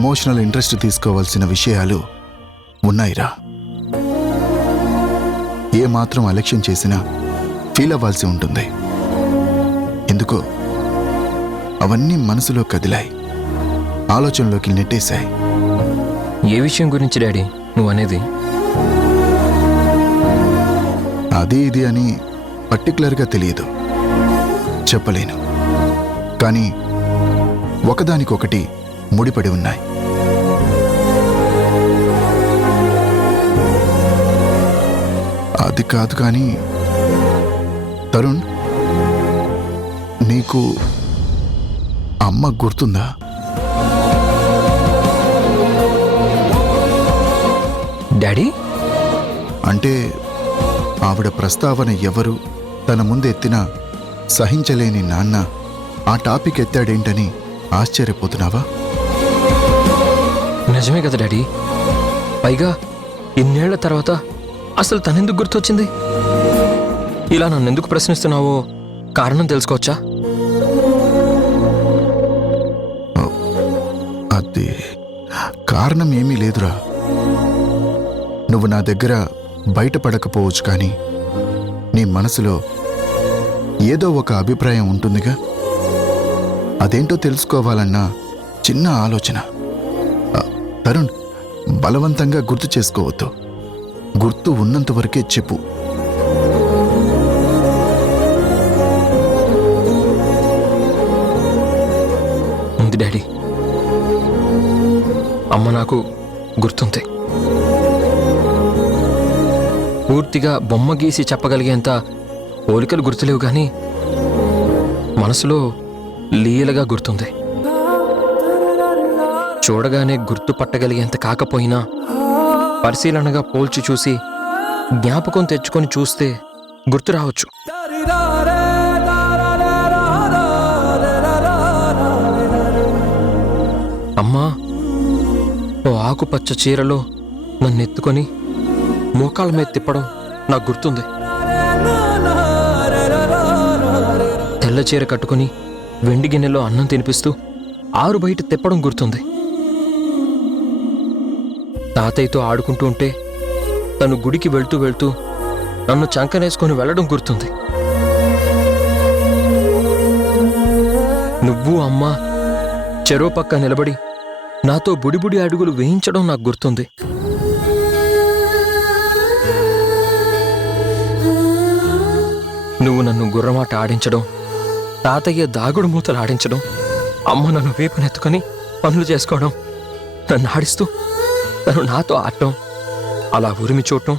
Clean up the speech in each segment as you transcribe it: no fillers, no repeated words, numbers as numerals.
Emotional interest తీసుకోవాల్సిన విషయాలు ఉన్నాయిరా. ఏమాత్రం అలక్ష్యం చేసినా ఫీల్ అవ్వాల్సి ఉంటుంది. ఎందుకో అవన్నీ మనసులో కదిలాయి, ఆలోచనలోకి నెట్టేశాయి. ఏ విషయం గురించి డాడీ నువ్వు అనేది? అది ఇది అని పర్టికులర్గా తెలియదు, చెప్పలేను. కానీ ఒకదానికొకటి ముడిపడి ఉన్నాయి. అది కాదు కానీ తరుణ్, నీకు అమ్మ గుర్తుందా? డాడీ అంటే ఆవిడ ప్రస్తావన ఎవరు తన ముందు ఎత్తినా సహించలేని నాన్న ఆ టాపిక్ ఎత్తాడేంటని ఆశ్చర్యపోతున్నావా? నిజమే కదా డాడీ. పైగా ఇన్నేళ్ల తర్వాత అసలు తనెందుకు గుర్తొచ్చింది? ఇలా నన్నెందుకు ప్రశ్నిస్తున్నావో కారణం తెలుసుకోవచ్చా? అది కారణం ఏమీ లేదురా. నువ్వు నా దగ్గర బయటపడకపోవచ్చు, కానీ నీ మనసులో ఏదో ఒక అభిప్రాయం ఉంటుందిగా. అదేంటో తెలుసుకోవాలన్న చిన్న ఆలోచన. తరుణ్, బలవంతంగా గుర్తు చేసుకోవద్దు. గుర్తు ఉన్నంత వరకే చెప్పు. ఉంది డాడీ, అమ్మ నాకు గుర్తుంది. పూర్తిగా బొమ్మ గీసి చెప్పగలిగేంత పోలికలు గుర్తులేవు, కానీ మనసులో లీలగా గుర్తుంది. చూడగానే గుర్తుపట్టగలిగేంత కాకపోయినా పరిశీలనగా పోల్చి చూసి జ్ఞాపకం తెచ్చుకొని చూస్తే గుర్తు రావచ్చు. అమ్మా ఓ ఆకుపచ్చ చీరలో నన్నెత్తుకొని మోకాళ్ళ మీద తిప్పడం నాకు గుర్తుంది. తెల్ల చీర కట్టుకుని వెండి గిన్నెలో అన్నం తినిపిస్తూ ఆరు బయట తిప్పడం గుర్తుంది. తాతయ్యతో ఆడుకుంటూ ఉంటే తను గుడికి వెళ్తూ వెళ్తూ నన్ను చంకనేసుకొని వెళ్ళడం గుర్తుంది. నువ్వు అమ్మ చెరో పక్క నిలబడి నాతో బుడిబుడి అడుగులు వేయించడం నాకు గుర్తుంది. నువ్వు నన్ను గుర్రమాట ఆడించడం, తాతయ్య దాగుడు మూతలు ఆడించడం, అమ్మ నన్ను వేపునెత్తుకొని పనులు చేసుకోవడం, నన్ను ఆడిస్తూ తను నాతో ఆడటం, అలా ఉరిమి చూడటం,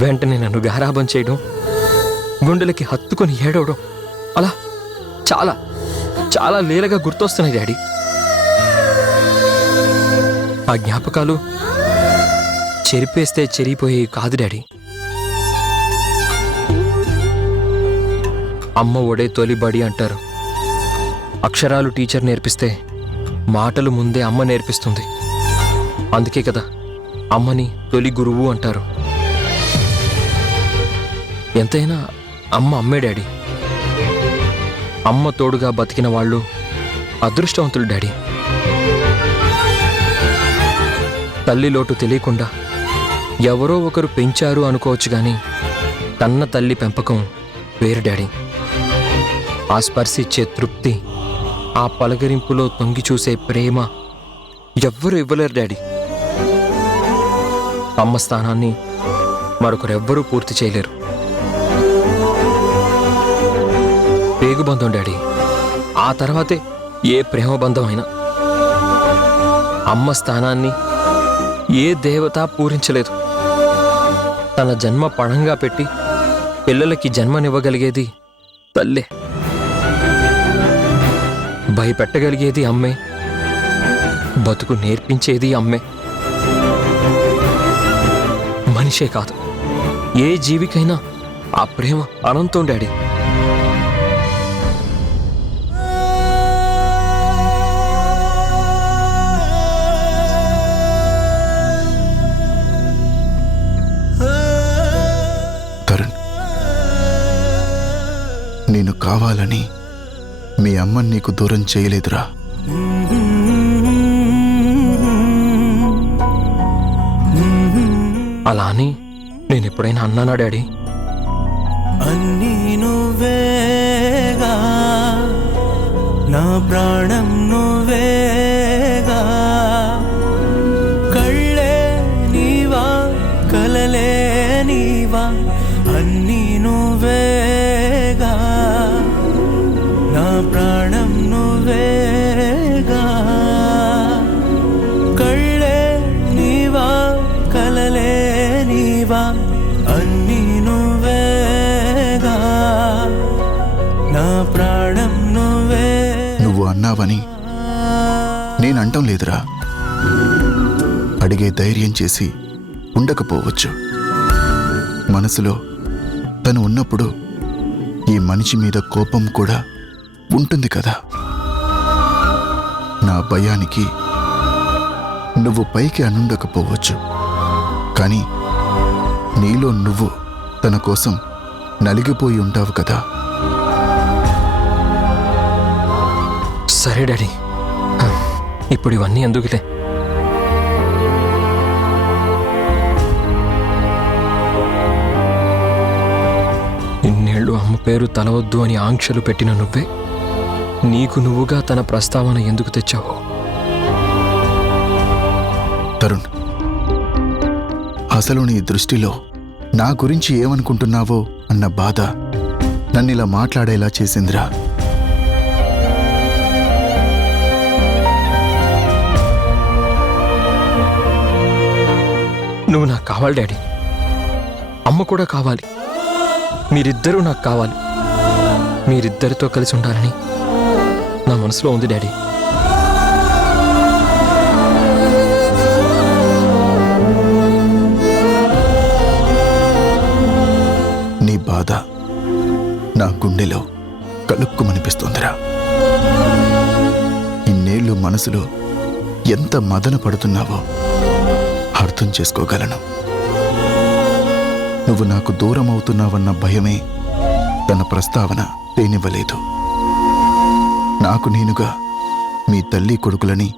వెంటనే నన్ను గారాబం చేయడం, గుండెలకి హత్తుకొని ఏడవడం, అలా చాలా చాలా లీలగా గుర్తొస్తున్నాయి డాడీ. ఆ జ్ఞాపకాలు చెరిపేస్తే చెరిగిపోయేవి కాదు డాడీ. అమ్మ ఒడే తొలి బడి అంటారు. అక్షరాలు టీచర్ నేర్పిస్తే మాటలు ముందే అమ్మ నేర్పిస్తుంది. అందుకే కదా అమ్మని తొలి గురువు అంటారు. ఎంతైనా అమ్మ అమ్మే డాడీ. అమ్మ తోడుగా బతికిన వాళ్ళు అదృష్టవంతులు డాడీ. తల్లి లోటు తెలియకుండా ఎవరో ఒకరు పెంచారు అనుకోవచ్చు, కానీ కన్న తల్లి పెంపకం వేరు డాడీ. ఆ స్పర్శిచ్చే తృప్తి, ఆ పలకరింపులో తొంగి చూసే ప్రేమ ఎవ్వరూ ఇవ్వలేరు డాడీ. అమ్మ స్థానాన్ని మరొకరెవ్వరూ పూర్తి చేయలేరు. పేగుబంధం డాడీ, ఆ తర్వాతే ఏ ప్రేమబంధం అయినా. అమ్మ స్థానాన్ని ఏ దేవత పూరించలేదు. తన జన్మ పణంగా పెట్టి పిల్లలకి జన్మనివ్వగలిగేది తల్లే. భయపెట్టగలిగేది అమ్మే, బతుకు నేర్పించేది అమ్మే. మనిషే కాదు, ఏ జీవికైనా ఆ ప్రేమ అనంతం డాడీ. తరుణ్, నేను కావాలని మీ అమ్మని నీకు దూరం చేయలేదురా. అలా అని నేను ఎప్పుడైనా అన్నానా డాడీ? అన్నీ నువ్వేగా, నా ప్రాణం నువ్వేగా, కళ్ళే నీవా కలలే నీవా, అన్నీ నువ్వేగా, నా ప్రాణం నువ్వేగా, కళ్ళే నీవా కలలే నీవా, అన్నీ నువ్వేగా, నా ప్రాణం నువ్వే. నువ్వు అన్నావని నేనంటం లేదురా. అడిగే ధైర్యం చేసి ఉండకపోవచ్చు. మనసులో తను ఉన్నప్పుడు ఈ మనిషి మీద కోపం కూడా ఉంటుంది కదా. నా భయానికి నువ్వు పైకి అనుండకపోవచ్చు, కానీ నీలో నువ్వు తన కోసం నలిగిపోయి ఉంటావు కదా. సరే డాడీ, ఇప్పుడు ఇవన్నీ ఎందుకులే. ఇన్నేళ్ళు అమ్మ పేరు తలవద్దు అని ఆంక్షలు పెట్టిన నువ్వే నీకు నువ్వుగా తన ప్రస్తావన ఎందుకు తెచ్చావు? తరుణ్, అసలు నీ దృష్టిలో నా గురించి ఏమనుకుంటున్నావో అన్న బాధ నన్నిలా మాట్లాడేలా చేసిందిరా. నువ్వు నాకు కావాలి డాడీ, అమ్మ కూడా కావాలి, మీరిద్దరూ నాకు కావాలి. మీరిద్దరితో కలిసి ఉండాలని నా మనసులో ఉంది డాడీ. నీ బాధ నా గుండెలో కలుక్కుమనిపిస్తోందిరా. ఇన్నేళ్ళు మనసులో ఎంత మదన పడుతున్నావో అర్థం చేసుకోగలను. నువ్వు నాకు దూరం అవుతున్నావన్న భయమే తన ప్రస్తావన తేనివ్వలేదు. నాకు నేనుగా మీ తల్లి కొడుకులని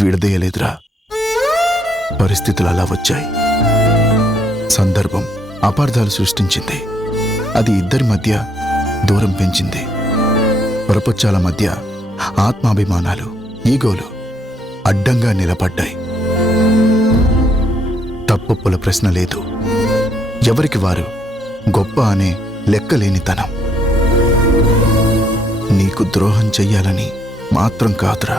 విడదీయలేదురా. పరిస్థితులు అలా వచ్చాయి. సందర్భం అపార్థాలు సృష్టించింది. అది ఇద్దరి మధ్య దూరం పెంచింది. ప్రపంచాల మధ్య ఆత్మాభిమానాలు, ఈగోలు అడ్డంగా నిలబడ్డాయి. తప్పొప్పుల ప్రశ్న లేదు. ఎవరికి వారు గొప్ప అనే లెక్కలేనితనం. నీకు ద్రోహం చెయ్యాలని మాత్రం కాదురా.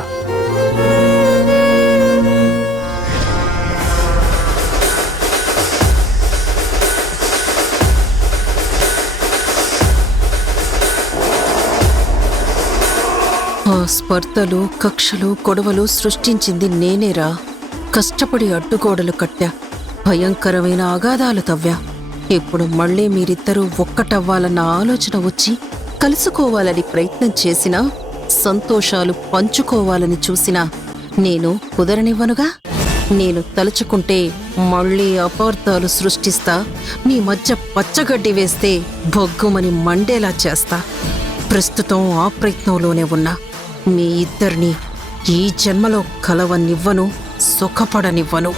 ఆ స్పర్ధలు, కక్షలు, గొడవలు సృష్టించింది నేనేరా. కష్టపడి అడ్డుగోడలు కట్టా, భయంకరమైన అగాధాలు తవ్వా. ఇప్పుడు మళ్ళీ మీరిద్దరూ ఒక్కటవ్వాలన్న ఆలోచన వచ్చి కలుసుకోవాలని ప్రయత్నం చేసినా, సంతోషాలు పంచుకోవాలని చూసినా నేను కుదరనివ్వనుగా. నేను తలుచుకుంటే మళ్ళీ అపార్థాలు సృష్టిస్తా, మీ మధ్య పచ్చగడ్డి వేస్తే బొగ్గుమని మండేలా చేస్తా. ప్రస్తుతం ఆ ప్రయత్నంలోనే ఉన్నా. మీ ఇద్దరిని ఈ జన్మలో కలవనివ్వను, సుఖపడనివ్వను.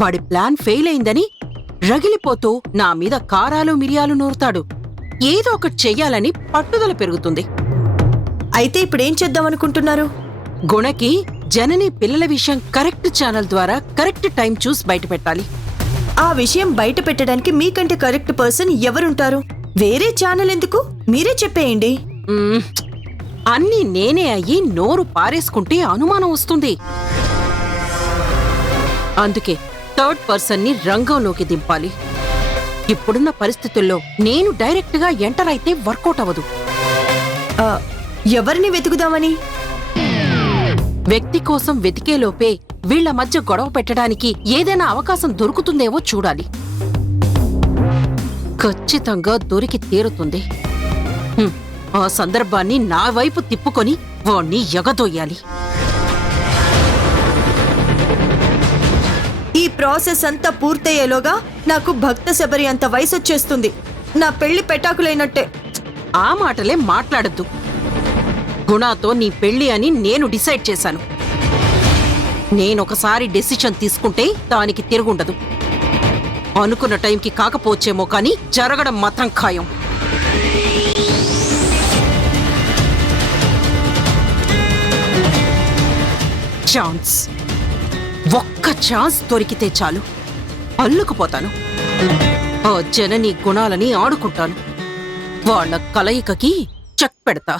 వాడి ప్లాన్ ఫెయిల్ అయిందని రగిలిపోతూ నా మీద కారాలు మిరియాలు నూరుతాడు. ఏదో ఒకటి చెయ్యాలని పట్టుదల పెరుగుతుంది. అయితే ఇప్పుడేం చేద్దామనుకుంటున్నారు? గుణకి జనని పిల్లల విషయం కరెక్ట్ ఛానల్ ద్వారా కరెక్ట్ టైం చూసి బయటపెట్టాలి. ఆ విషయం బయట పెట్టడానికి మీకంటే కరెక్ట్ పర్సన్ ఎవరుంటారు? వేరే ఛానల్ ఎందుకు? మీరే చెప్పేయండి. అన్నీ నేనే అయ్యి నోరు పారేసుకుంటే అనుమానం వస్తుంది. అందుకే థర్డ్ పర్సన్ ని రంగంలోకి దింపాలి. ఇప్పుడున్న పరిస్థితుల్లో నేను డైరెక్ట్ గా ఎంటర్ అయితే వర్కౌట్ అవ్వదు. ఎవరిని వెతుకుదామని? వ్యక్తి కోసం వెతికేలోపే వీళ్ల మధ్య గొడవ పెట్టడానికి ఏదైనా అవకాశం దొరుకుతుందేమో చూడాలి. ఖచ్చితంగా దొరికి తీరుతుంది. ఆ సందర్భాన్ని నా వైపు తిప్పుకొని వాణ్ణి ఎగదొయ్యాలి. ఈ ప్రాసెస్ అంతా పూర్తయ్యేలోగా నాకు భక్త శబరి అంత వయసొచ్చేస్తుంది. నా పెళ్లి పెటాకులైనట్టే. ఆ మాటలే మాట్లాడద్దు. గుణాతో నీ పెళ్లి అని నేను డిసైడ్ చేశాను. నేనొకసారి డెసిషన్ తీసుకుంటే దానికి తిరుగుండదు. అనుకున్న టైంకి కాకపోవచ్చేమో కానీ జరగడం మాత్రం ఖాయం. ఛాన్స్, ఒక్క ఛాన్స్ దొరికితే చాలు అల్లుకుపోతాను. ఆ జనని గుణాలని ఆడుకుంటాను. వాళ్ళ కలయికకి చెక్ పెడతా.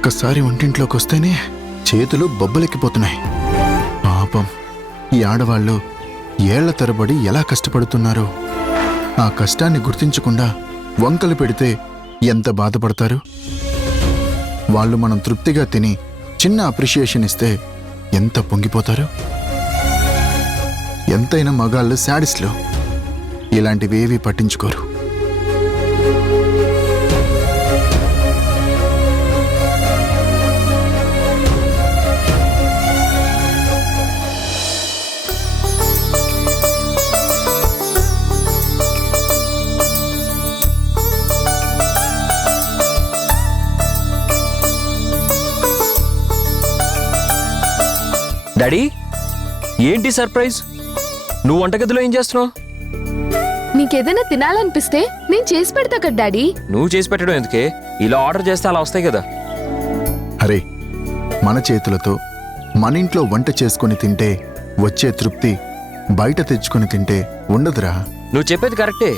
ఒక్కసారి వంటింట్లోకి వస్తేనే చేతులు బొబ్బలెక్కిపోతున్నాయి. పాపం, ఈ ఆడవాళ్ళు ఏళ్ల తరబడి ఎలా కష్టపడుతున్నారో. ఆ కష్టాన్ని గుర్తించకుండా వంకలు పెడితే ఎంత బాధపడతారు. వాళ్ళు మనం తృప్తిగా తిని చిన్న అప్రిషియేషన్ ఇస్తే ఎంత పొంగిపోతారు. ఎంతైనా మగాళ్ళు శాడిస్ట్లు, ఇలాంటివేవీ పట్టించుకోరు. డాడీ, ఏంటి సర్ప్రైజ్? నువ్వు వంటగదిలో ఏం చేస్తున్నావు? నీకేదైనా తినాలనిపిస్తే నేను చేసి పెడతా కదా డాడీ. నువ్వు చేసి పెట్టడం ఎందుకే? ఇలా ఆర్డర్ చేస్తే అలా వస్తాయి కదా. అరే, మన చేతులతో మన ఇంట్లో వంట చేసుకుని తింటే వచ్చే తృప్తి బయట తెచ్చుకొని తింటే ఉండదురా. నువ్వు చెప్పేది కరెక్టే,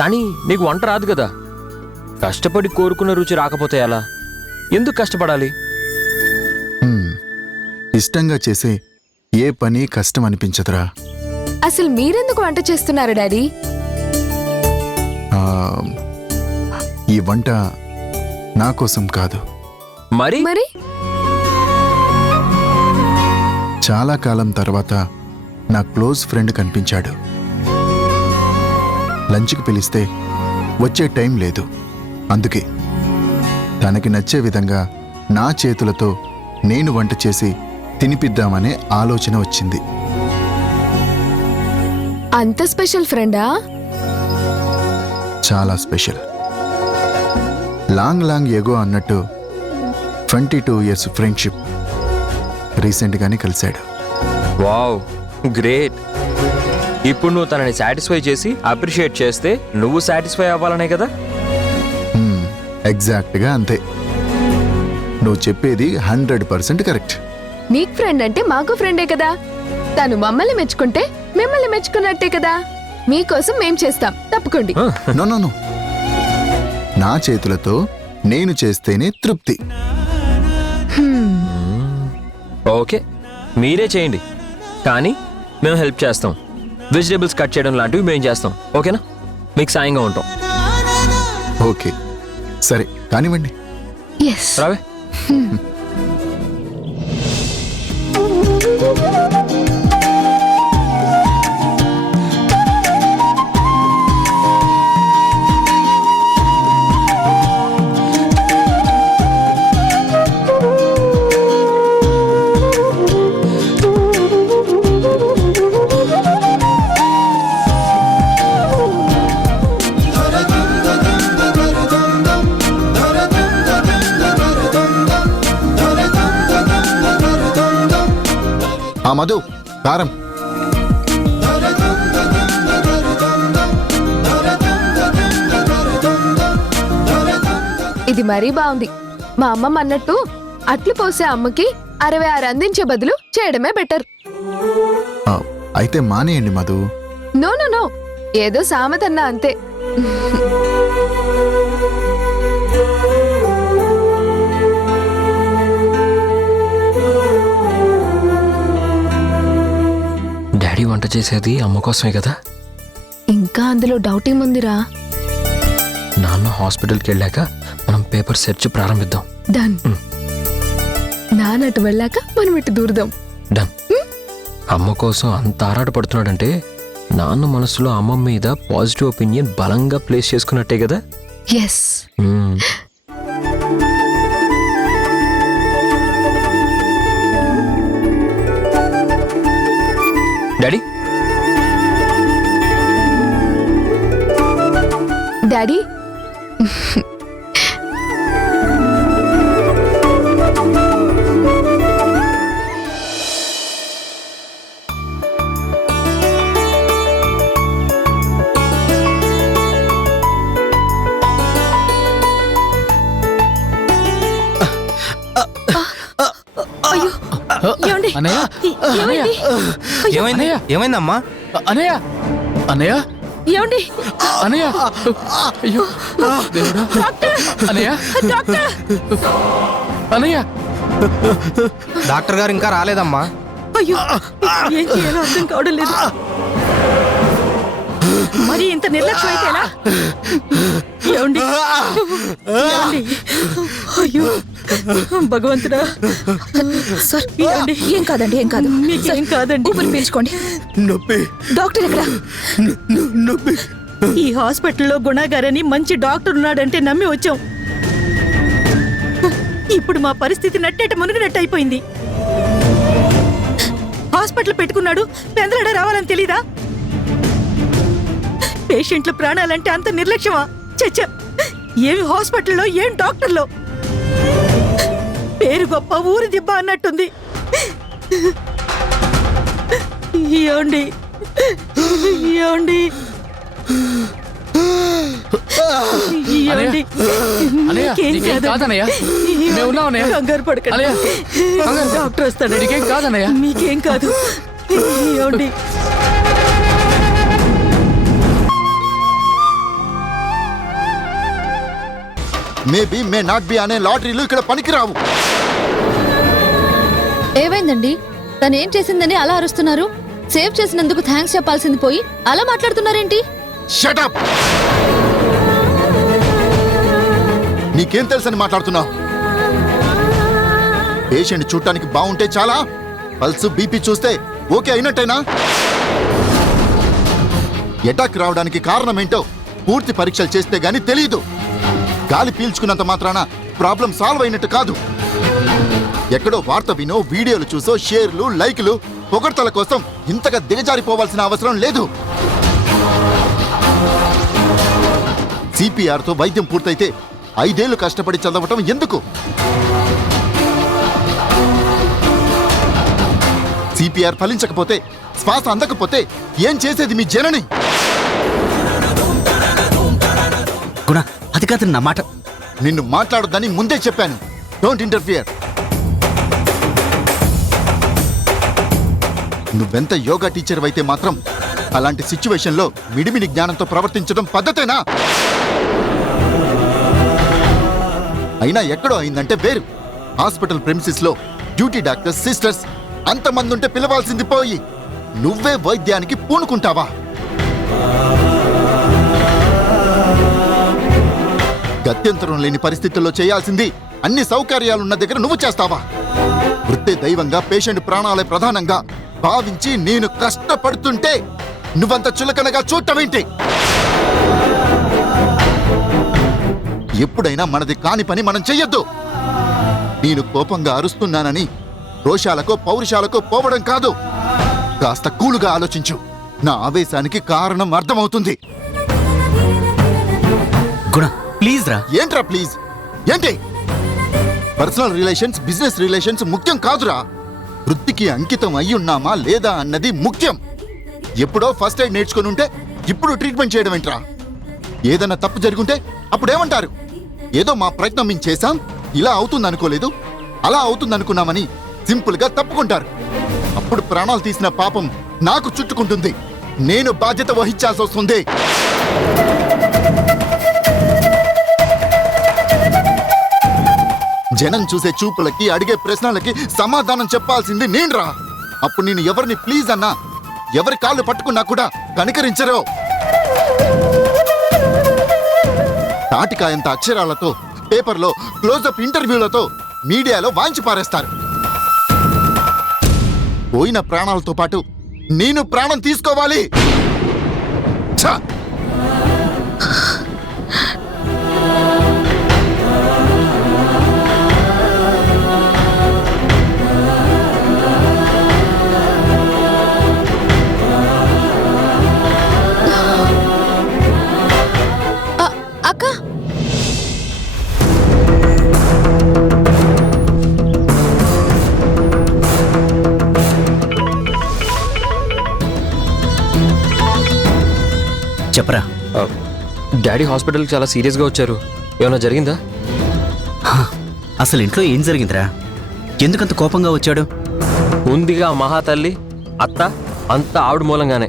కానీ నీకు వంట రాదు కదా. కష్టపడి కోరుకున్న రుచి రాకపోతే ఎలా? ఎందుకు కష్టపడాలి? ఇష్టంగా చేసే ఏ పని కష్టం అనిపించదురా. అసలు మీరెందుకు వంట చేస్తున్నారు డాడీ? ఈ వంట నా కోసం కాదు. మరి మరి చాలా కాలం తర్వాత నా క్లోజ్ ఫ్రెండ్ కనిపించాడు. లంచ్కి పిలిస్తే వచ్చే టైం లేదు. అందుకే తనకి నచ్చే విధంగా నా చేతులతో నేను వంట చేసి తినిపిద్దామనే ఆలోచన వచ్చింది. అంత స్పెషల్ ఫ్రెండా? చాలా స్పెషల్. లాంగ్ ఎగో అన్నట్టు 22 years ఫ్రెండ్షిప్. రీసెంట్గానే కలిశాడు. Wow, great. ఇప్పుడు నువ్వు తనని సాటిస్ఫై చేసి అప్రిషియేట్ చేస్తే నువ్వు సాటిస్ఫై అవ్వాలనే కదా? ఎగ్జాక్ట్గా అంతే. నువ్వు చెప్పేది 100% కరెక్ట్. నీకు ఫ్రెండ్ అంటే మాకు ఫ్రెండే కదా. తను మమ్మల్ని మెచ్చుకుంటే మిమ్మల్ని మెచ్చుకున్నట్టే కదా. మీకోసం మేం చేస్తాం, తప్పుకోండి. నో, నా చేతులతో నేను చేస్తేనే తృప్తి. ఓకే, మీరే చేయండి, కానీ మేము హెల్ప్ చేస్తాం. వెజిటేబుల్స్ కట్ చేయడం లాంటివి మేము చేస్తాం. ఓకేనా? మీకు సాయంగా ఉంటాం. ఓకే, సరే కానివ్వండి. ఎస్. రావే. మధు, కారం. ఇది మరీ బాగుంది. మా అమ్మమ్మ అన్నట్టు అట్లు పోసే అమ్మకి 66 అందించే బదులు చేయడమే బెటర్. ఆ, అయితే మానేయండి మధు. నో నో నో, ఏదో సామెతన్నా అంతే. డాడీ వంట చేసేది అమ్మ కోసమే కదా. ఇంకా అందులో డౌట్ ఏముందిరా? నాన్న హాస్పిటల్కి వెళ్ళాక మనం పేపర్ సెర్చ్ ప్రారంభిద్దాం. డన్. నానటు వెళ్ళాక మనం ఇటు దూరదాం. డన్. అమ్మ కోసం అంత ఆరాటపడుతున్నాడంటే నాన్న మనసులో అమ్మ మీద పాజిటివ్ ఒపీనియన్ బలంగా ప్లేస్ చేసుకున్నట్టే కదా. ఎస్. డాడీ డాడీ ఏమండి? అన్నయ్య ఏమైంది? ఏమైంది? ఏమైందమ్మా? అన్నయ్య అన్నయ్య ఏమండి? అన్నయ్య అయ్యో దేవుడా అన్నయ్య అన్నయ్య డాక్టర్ గారు ఇంకా రాలేదమ్మా. అయ్యో, ఏం చేయాలో అర్థం కావడం లేదు. మరి ఇంత నిర్లక్ష్యం అయితే ఎలా? ఏమండి? ఏమండి? అయ్యో భగవంతుడా. సార్ ఏమండి? ఏం కాదండి, ఏం కాదు. మీకేం కాదండి. ఊపిరి పీల్చుకోండి. నొప్పి. డాక్టర్ ఎక్కడ? నొప్పి. ఈ హాస్పిటల్లో గుణగారని మంచి డాక్టర్ ఉన్నాడంటే నమ్మి వచ్చాం. ఇప్పుడు మా పరిస్థితి నట్టేట మునిగినట్టు అయిపోయింది. హాస్పిటల్ పెట్టుకున్నాడు, పెందలాడ రావాలని తెలీదా? పేషెంట్ల ప్రాణాలంటే అంత నిర్లక్ష్యమా? చచ్చ, ఏమి హాస్పిటల్లో, ఏం డాక్టర్లో. పేరు గొప్ప, ఊరి దిబ్బ అన్నట్టుంది. ఏమండి? ఏమండి? ఏమండి? అన్నయ్య మీకేం నీకేం కాదండి. కాదన్నయ్య మేము ఉన్నాం అన్నయ్య. కంగారు పడకండి. అన్నయ్య, డాక్టర్ వస్తాడు. నీకేం కాదన్నయ్య. మీకేం కాదు. ఏమండి? మేబీ మే నాట్ బి అనే లాటరీలు ఇక్కడ పనికిరావు. ఏమైందండి? తనేం చేసిందని అలా అరుస్తున్నారు? సేవ్ చేసినందుకు థ్యాంక్స్ చెప్పాల్సింది పోయి అలా మాట్లాడుతున్నారేంటి? Shut up. నీకేం తెలుసని మాట్లాడుతున్నావు? పేషెంట్ చూడటానికి బాగుంటే చాలా, పల్స్ బీపీ చూస్తే ఓకే అయినట్టేనా? అటాక్ రావడానికి కారణం ఏంటో పూర్తి పరీక్షలు చేస్తే గానీ తెలీదు. గాలి పీల్చుకున్నంత మాత్రాన ప్రాబ్లం సాల్వ్ అయినట్టు కాదు. ఎక్కడో వార్త వినో, వీడియోలు చూసో, షేర్లు, లైక్లు, పొగడ్తల కోసం ఇంతగా దిగజారిపోవాల్సిన అవసరం లేదు. సిపిఆర్ తో వైద్యం పూర్తయితే 5 ఏళ్లు కష్టపడి చదవటం ఎందుకు? సిపిఆర్ ఫలించకపోతే, శ్వాస అందకపోతే ఏం చేసేది మీ జనని? గుణ, అది కాదు నా మాట. నిన్ను మాట్లాడొద్దని ముందే చెప్పాను. Don't interfere. నువ్వెంత యోగా టీచర్ అయితే మాత్రం అలాంటి సిచ్యువేషన్లో మిడిమిడి జ్ఞానంతో ప్రవర్తించడం పద్ధతేనా? అయినా ఎక్కడో అయిందంటే వేరు. హాస్పిటల్ ప్రెమిసిస్ లో డ్యూటీ డాక్టర్స్, సిస్టర్స్ అంతమంది ఉంటే పిలవాల్సింది పోయి నువ్వే వైద్యానికి పూనుకుంటావా? గత్యంతరం లేని పరిస్థితుల్లో చేయాల్సింది అన్ని సౌకర్యాలున్న దగ్గర నువ్వు చేస్తావా? వృత్తే దైవంగా, పేషెంట్ ప్రాణాలే ప్రధానంగా భావించి నేను కష్టపడుతుంటే నువ్వంత చులకనగా చూడటమేంటి? ఎప్పుడైనా మనది కాని పని మనం చెయ్యొద్దు. నేను కోపంగా అరుస్తున్నానని రోషాలకో పౌరుషాలకో పోవడం కాదు. కాస్త కూలుగా ఆలోచించు. నా ఆవేశానికి కారణం అర్థమవుతుంది. గుణ, ప్లీజ్ రా. ఏంట్రా ప్లీజ్? ఏంటి? పర్సనల్ రిలేషన్స్, బిజినెస్ రిలేషన్స్ ముఖ్యం కాదురా. వృత్తికి అంకితం అయ్యున్నామా లేదా అన్నది ముఖ్యం. ఎప్పుడో ఫస్ట్ ఎయిడ్ నేర్చుకుని ఉంటే ఇప్పుడు ట్రీట్మెంట్ చేయడం ఏంట్రా? ఏదన్నా తప్పు జరుగుంటే అప్పుడేమంటారు? ఏదో మా ప్రయత్నం మేము చేశాం, ఇలా అవుతుందనుకోలేదు, అలా అవుతుందనుకున్నామని సింపుల్ గా తప్పుకుంటారు. అప్పుడు ప్రాణాలు తీసిన పాపం నాకు చుట్టుకుంటుంది. నేను బాధ్యత వహించాల్సి వస్తుంది. జనం చూసే చూపులకి, అడిగే ప్రశ్నలకి సమాధానం చెప్పాల్సింది నేనురా. అప్పుడు నేను ఎవరిని ప్లీజ్ అన్నా, ఎవరి కాళ్ళు పట్టుకున్నా కూడా కనికరించరు. తాటికాయంత అక్షరాలతో పేపర్లో క్లోజప్ ఇంటర్వ్యూలతో మీడియాలో వాంచి పారేస్తారు. పోయిన ప్రాణాలతో పాటు నేను ప్రాణం తీసుకోవాలి. ఛ! అక్క చెప్పరా. డాడీ హాస్పిటల్కి చాలా సీరియస్గా వచ్చారు. ఏమైనా జరిగిందా? అసలు ఇంట్లో ఏం జరిగిందిరా? ఎందుకంత కోపంగా వచ్చాడు? ముందుగా మహాతల్లి, అత్త అంతా ఆవిడ మూలంగానే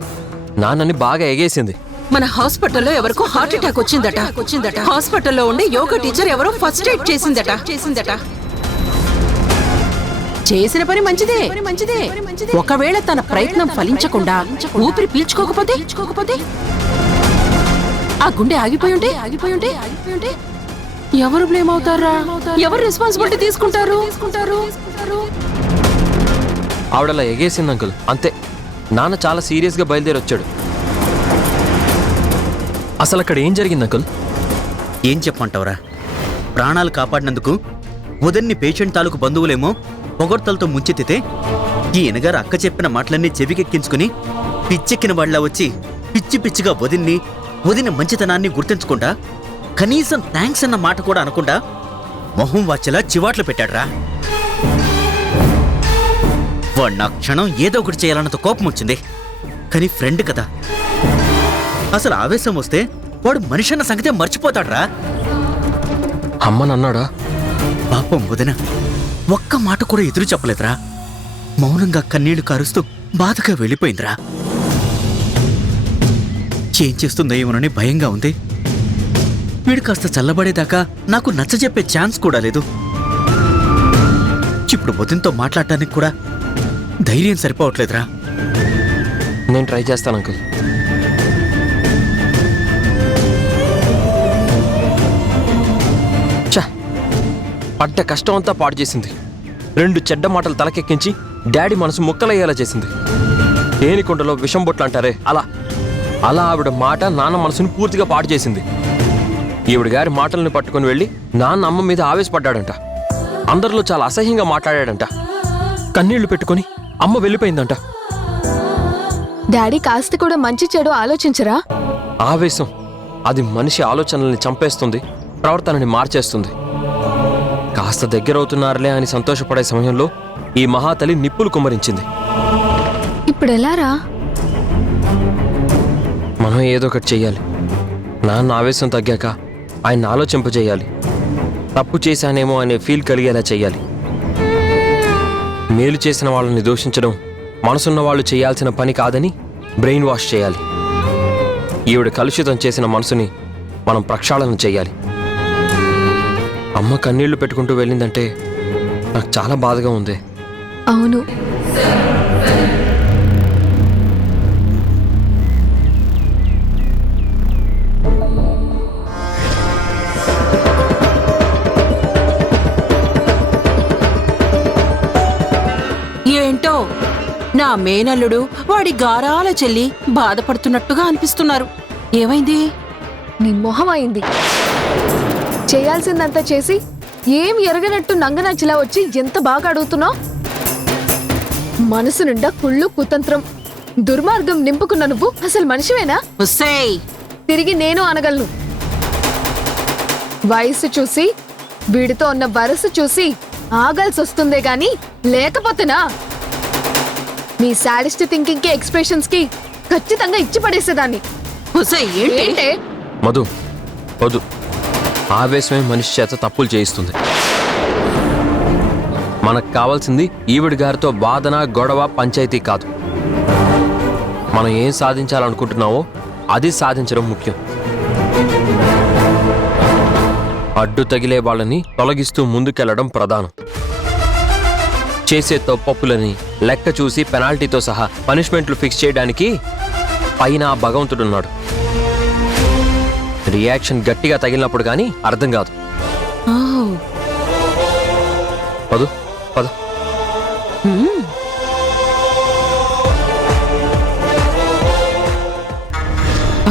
నాన్నని బాగా ఎగేసింది. మన హాస్పిటల్లో ఎవరికో హార్ట్ అటాక్ వచ్చిందట. హాస్పిటల్లో ఉండే యోగా టీచర్ ఎవరో ఫస్ట్ ఎయిడ్ చేసిందట. చేసిన పని మంచిదే. ఒకవేళ తన ప్రయత్నం ఫలించకుండా ఊపిరి పీల్చుకోకపోతే ఆ గుండె ఆగిపోయి ఉంటే ఎవరు బ్లేమ్ అవుతారా? ఎవరు రెస్పాన్సిబిలిటీ తీసుకుంటారు? ఆవిడలా ఎగేసింది అంకుల్, అంతే. నాన్న చాలా సీరియస్గా బయలుదేరి వచ్చాడు. అసలు అక్కడ ఏం జరిగింది అంకుల్? ఏం చెప్పమంటావురా? ప్రాణాలు కాపాడినందుకు ఉదన్ని పేషెంట్ తాలూకు బంధువులేమో పొగడ్తలతో ముంచెత్తితే ఈ ఎనగారు అక్క చెప్పిన మాటలన్నీ చెవికెక్కించుకుని పిచ్చెక్కిన వాళ్ళ వచ్చి పిచ్చిగా వదిన మంచితనాన్ని గుర్తించకుండా కనీసం థ్యాంక్స్ అన్న మాట కూడా అనకుండా మొహం వాచెలా చివాట్లు పెట్టాడురా. వాడు నా క్షణం ఏదో ఒకటి చేయాలన్నంత కోపం వచ్చింది. కానీ ఫ్రెండ్ కదా, అసలు ఆవేశం వస్తే వాడు మనిషి అన్న సంగతే మర్చిపోతాడ్రా. అమ్మనన్నాడా? పాపం వదిన ఒక్క మాట కూడా ఎదురు చెప్పలేదురా. మౌనంగా కన్నీళ్లు కారుస్తూ బాధగా వెళ్ళిపోయిందిరా. ఏం చేస్తుందో ఏమోనని భయంగా ఉంది. వీడు కాస్త చల్లబడేదాకా నాకు నచ్చజెప్పే ఛాన్స్ కూడా లేదు. ఇప్పుడు వదినతో మాట్లాడటానికి కూడా ధైర్యం సరిపోవట్లేదురా. నేను ట్రై చేస్తాను అంకుల్. పడ్డ కష్టం అంతా పాడు చేసింది. 2 చెడ్డ మాటలు తలకెక్కించి డాడీ మనసు ముక్కలయ్యేలా చేసింది. తేనికొండలో విషం బొట్లు అంటారే, అలా ఆవిడ మాట నాన్న మనసును పూర్తిగా పాడు చేసింది. ఈవిడ గారి మాటలను పట్టుకుని వెళ్ళి నాన్న అమ్మ మీద ఆవేశపడ్డాడంట. అందరిలో చాలా అసహ్యంగా మాట్లాడాడంట. కన్నీళ్లు పెట్టుకుని అమ్మ వెళ్ళిపోయిందంట. డాడీ కాస్త కూడా మంచి చెడు ఆలోచించరా? ఆవేశం అది మనిషి ఆలోచనల్ని చంపేస్తుంది, ప్రవర్తనని మార్చేస్తుంది. కాస్త దగ్గరవుతున్నారులే అని సంతోషపడే సమయంలో ఈ మహాతల్లి నిప్పులు కుమ్మరించింది. ఇప్పుడు ఎలారా? మనం ఏదో ఒకటి చెయ్యాలి. నాన్న ఆవేశం తగ్గాక ఆయన ఆలోచింపజేయాలి. తప్పు చేశానేమో అనే ఫీల్ కలిగేలా చెయ్యాలి. మేలు చేసిన వాళ్ళని దూషించడం మనసున్న వాళ్ళు చేయాల్సిన పని కాదని బ్రెయిన్ వాష్ చేయాలి. ఈవిడ కలుషితం చేసిన మనసుని మనం ప్రక్షాళన చెయ్యాలి. అమ్మ కన్నీళ్లు పెట్టుకుంటూ వెళ్ళిందంటే నాకు చాలా బాధగా ఉంది. అవును. ఏంటో నా మేనల్లుడు వాడి గారాల చెల్లి బాధపడుతున్నట్టుగా అనిపిస్తున్నారు. ఏమైంది? నీ మొహం అయింది. చేయాల్సిందంతా చేసి ఏం ఎరగనట్టు నంగనచ్చిలా వచ్చి ఎంత బాగా అడుగుతున్నావు. మనసు నిండా కుళ్ళు కుతంత్రం దుర్మార్గం నింపుకున్న నువ్వు అసలు మనిషివేనా? తిరిగి నేను అనగలను. వయసు చూసి వీడితో ఉన్న వరసు చూసి ఆగాల్సి వస్తుందే గాని లేకపోతేనా నీ సాడిస్ట్ థింకింగ్ కి ఎక్స్ప్రెషన్స్ కి ఖచ్చితంగా ఇచ్చి పడేసేదాన్ని. ఏంటే మధు వద్దు, ఆవేశమే మనిషి చేత తప్పులు చేయిస్తుంది. మనకు కావాల్సింది ఈవిడ గారితో వాదన, గొడవ, పంచాయతీ కాదు. మనం ఏం సాధించాలనుకుంటున్నామో అది సాధించడం ముఖ్యం. అడ్డు తగిలే వాళ్ళని తొలగిస్తూ ముందుకెళ్లడం ప్రధానం. చేసే తప్పులని లెక్క చూసి పెనాల్టీతో సహా పనిష్మెంట్లు ఫిక్స్ చేయడానికి పైన ఆ భగవంతుడున్నాడు. రియాక్షన్ గట్టిగా తగిలినప్పుడు కానీ అర్థం కాదు. పదు పద.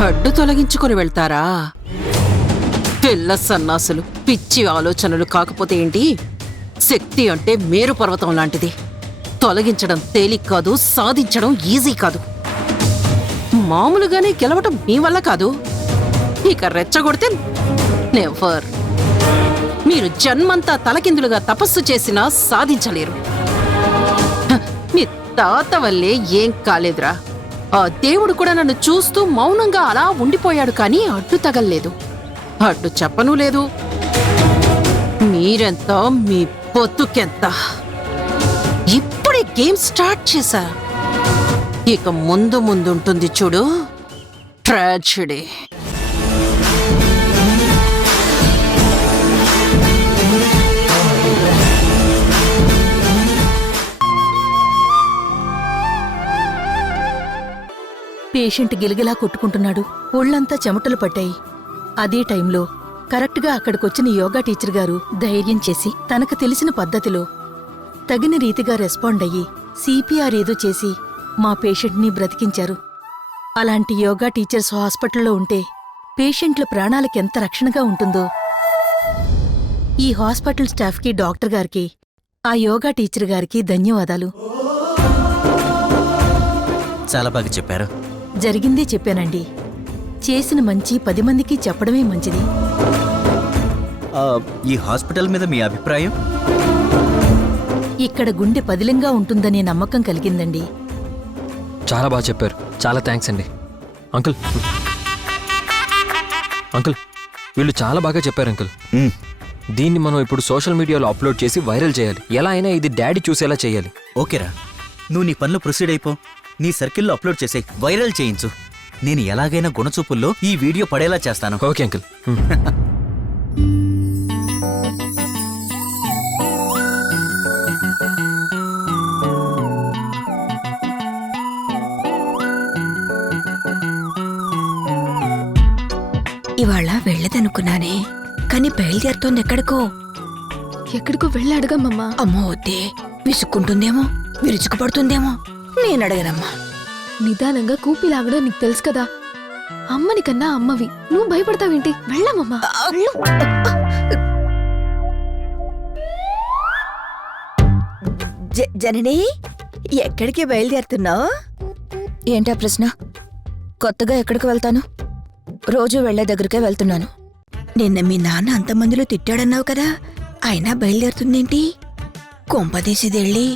అడ్డు తొలగించుకొని వెళ్తారా? పిల్ల సన్నాసులు, పిచ్చి ఆలోచనలు కాకపోతే ఏంటి? శక్తి అంటే మేరు పర్వతం లాంటిది. తొలగించడం తేలిక కాదు, సాధించడం ఈజీ కాదు. మామూలుగానే గెలవటం మీ వల్ల కాదు, ఇక రెచ్చగొడితే నెవర్. మీరు జన్మంతా తలకిందులుగా తపస్సు చేసినా సాధించలేరు. మీ తాత వల్లే ఏం కాలేదురా. ఆ దేవుడు కూడా నన్ను చూస్తూ మౌనంగా అలా ఉండిపోయాడు, కానీ అడ్డు తగల్లేదు, అడ్డు చెప్పనూ లేదు. మీరెంత, మీ పొత్తుకెంత. ఇప్పుడే గేమ్ స్టార్ట్ చేశా, ఇక ముందు ముందుంటుంది చూడు ట్రాజెడీ. పేషెంట్ గిలగిలా కొట్టుకుంటున్నాడు, ఒళ్ళంతా చెమటలు పట్టాయి. అదే టైంలో కరెక్ట్గా అక్కడికొచ్చిన యోగా టీచర్ గారు ధైర్యం చేసి తనకు తెలిసిన పద్ధతిలో తగిన రీతిగా రెస్పాండ్ అయ్యి సిపిఆర్ ఏదో చేసి మా పేషెంట్ని బ్రతికించారు. అలాంటి యోగా టీచర్స్ హాస్పిటల్లో ఉంటే పేషెంట్ల ప్రాణాలకెంత రక్షణగా ఉంటుందో. ఈ హాస్పిటల్ స్టాఫ్కి, డాక్టర్ గారికి, ఆ యోగా టీచర్ గారికి ధన్యవాదాలు. చాలా బాగా చెప్పారు. జరిగిందే చెప్పానండి. చేసిన మంచి 10 మందికి చెప్పడమే మంచిది. ఈ హాస్పిటల్ మీద మీ అభిప్రాయం? ఇక్కడ గుండె పదిలంగా ఉంటుందనే నమ్మకం కలిగిందండి. చాలా బాగా చెప్పారు. చాలా థ్యాంక్స్ అండి. అంకుల్ అంకుల్ వీళ్ళు చాలా బాగా చెప్పారు అంకుల్. దీన్ని మనం ఇప్పుడు సోషల్ మీడియాలో అప్లోడ్ చేసి వైరల్ చేయాలి. ఎలా అయినా ఇది డాడీ చూసేలా చేయాలి. ఓకేరా, నువ్వు నీ పనిలో ప్రొసీడ్ అయిపో. నీ సర్కిల్లో అప్లోడ్ చేసే వైరల్ చేయించు. నేను ఎలాగైనా గుణచూపుల్లో ఈ వీడియో పడేలా చేస్తాను. Okay uncle. ఇవాళ వెళ్ళదనుకున్నానే, కానీ బయలుదేరుతోంది ఎక్కడికో. ఎక్కడికో వెళ్ళాడుగమ్మమ్మా. అమ్మో వద్దే, విసుక్కుంటుందేమో, విరుచుకుపడుతుందేమో. నేనడగనమ్మా. నిదానంగా కూపి లాగడం నీకు తెలుసు కదా. అమ్మని కన్నా అమ్మవి, నువ్వు భయపడతావేంటి? వెళ్ళామమ్మా. జనని, ఎక్కడికి బయలుదేరుతున్నావు? ఏంటా ప్రశ్న? కొత్తగా ఎక్కడికి వెళ్తాను? రోజు వెళ్లే దగ్గరికే వెళ్తున్నాను. నిన్న మీ నాన్న అంతమందిలో తిట్టాడన్నావు కదా, అయినా బయలుదేరుతుందేంటి? కొంపదీసిదెళ్ళి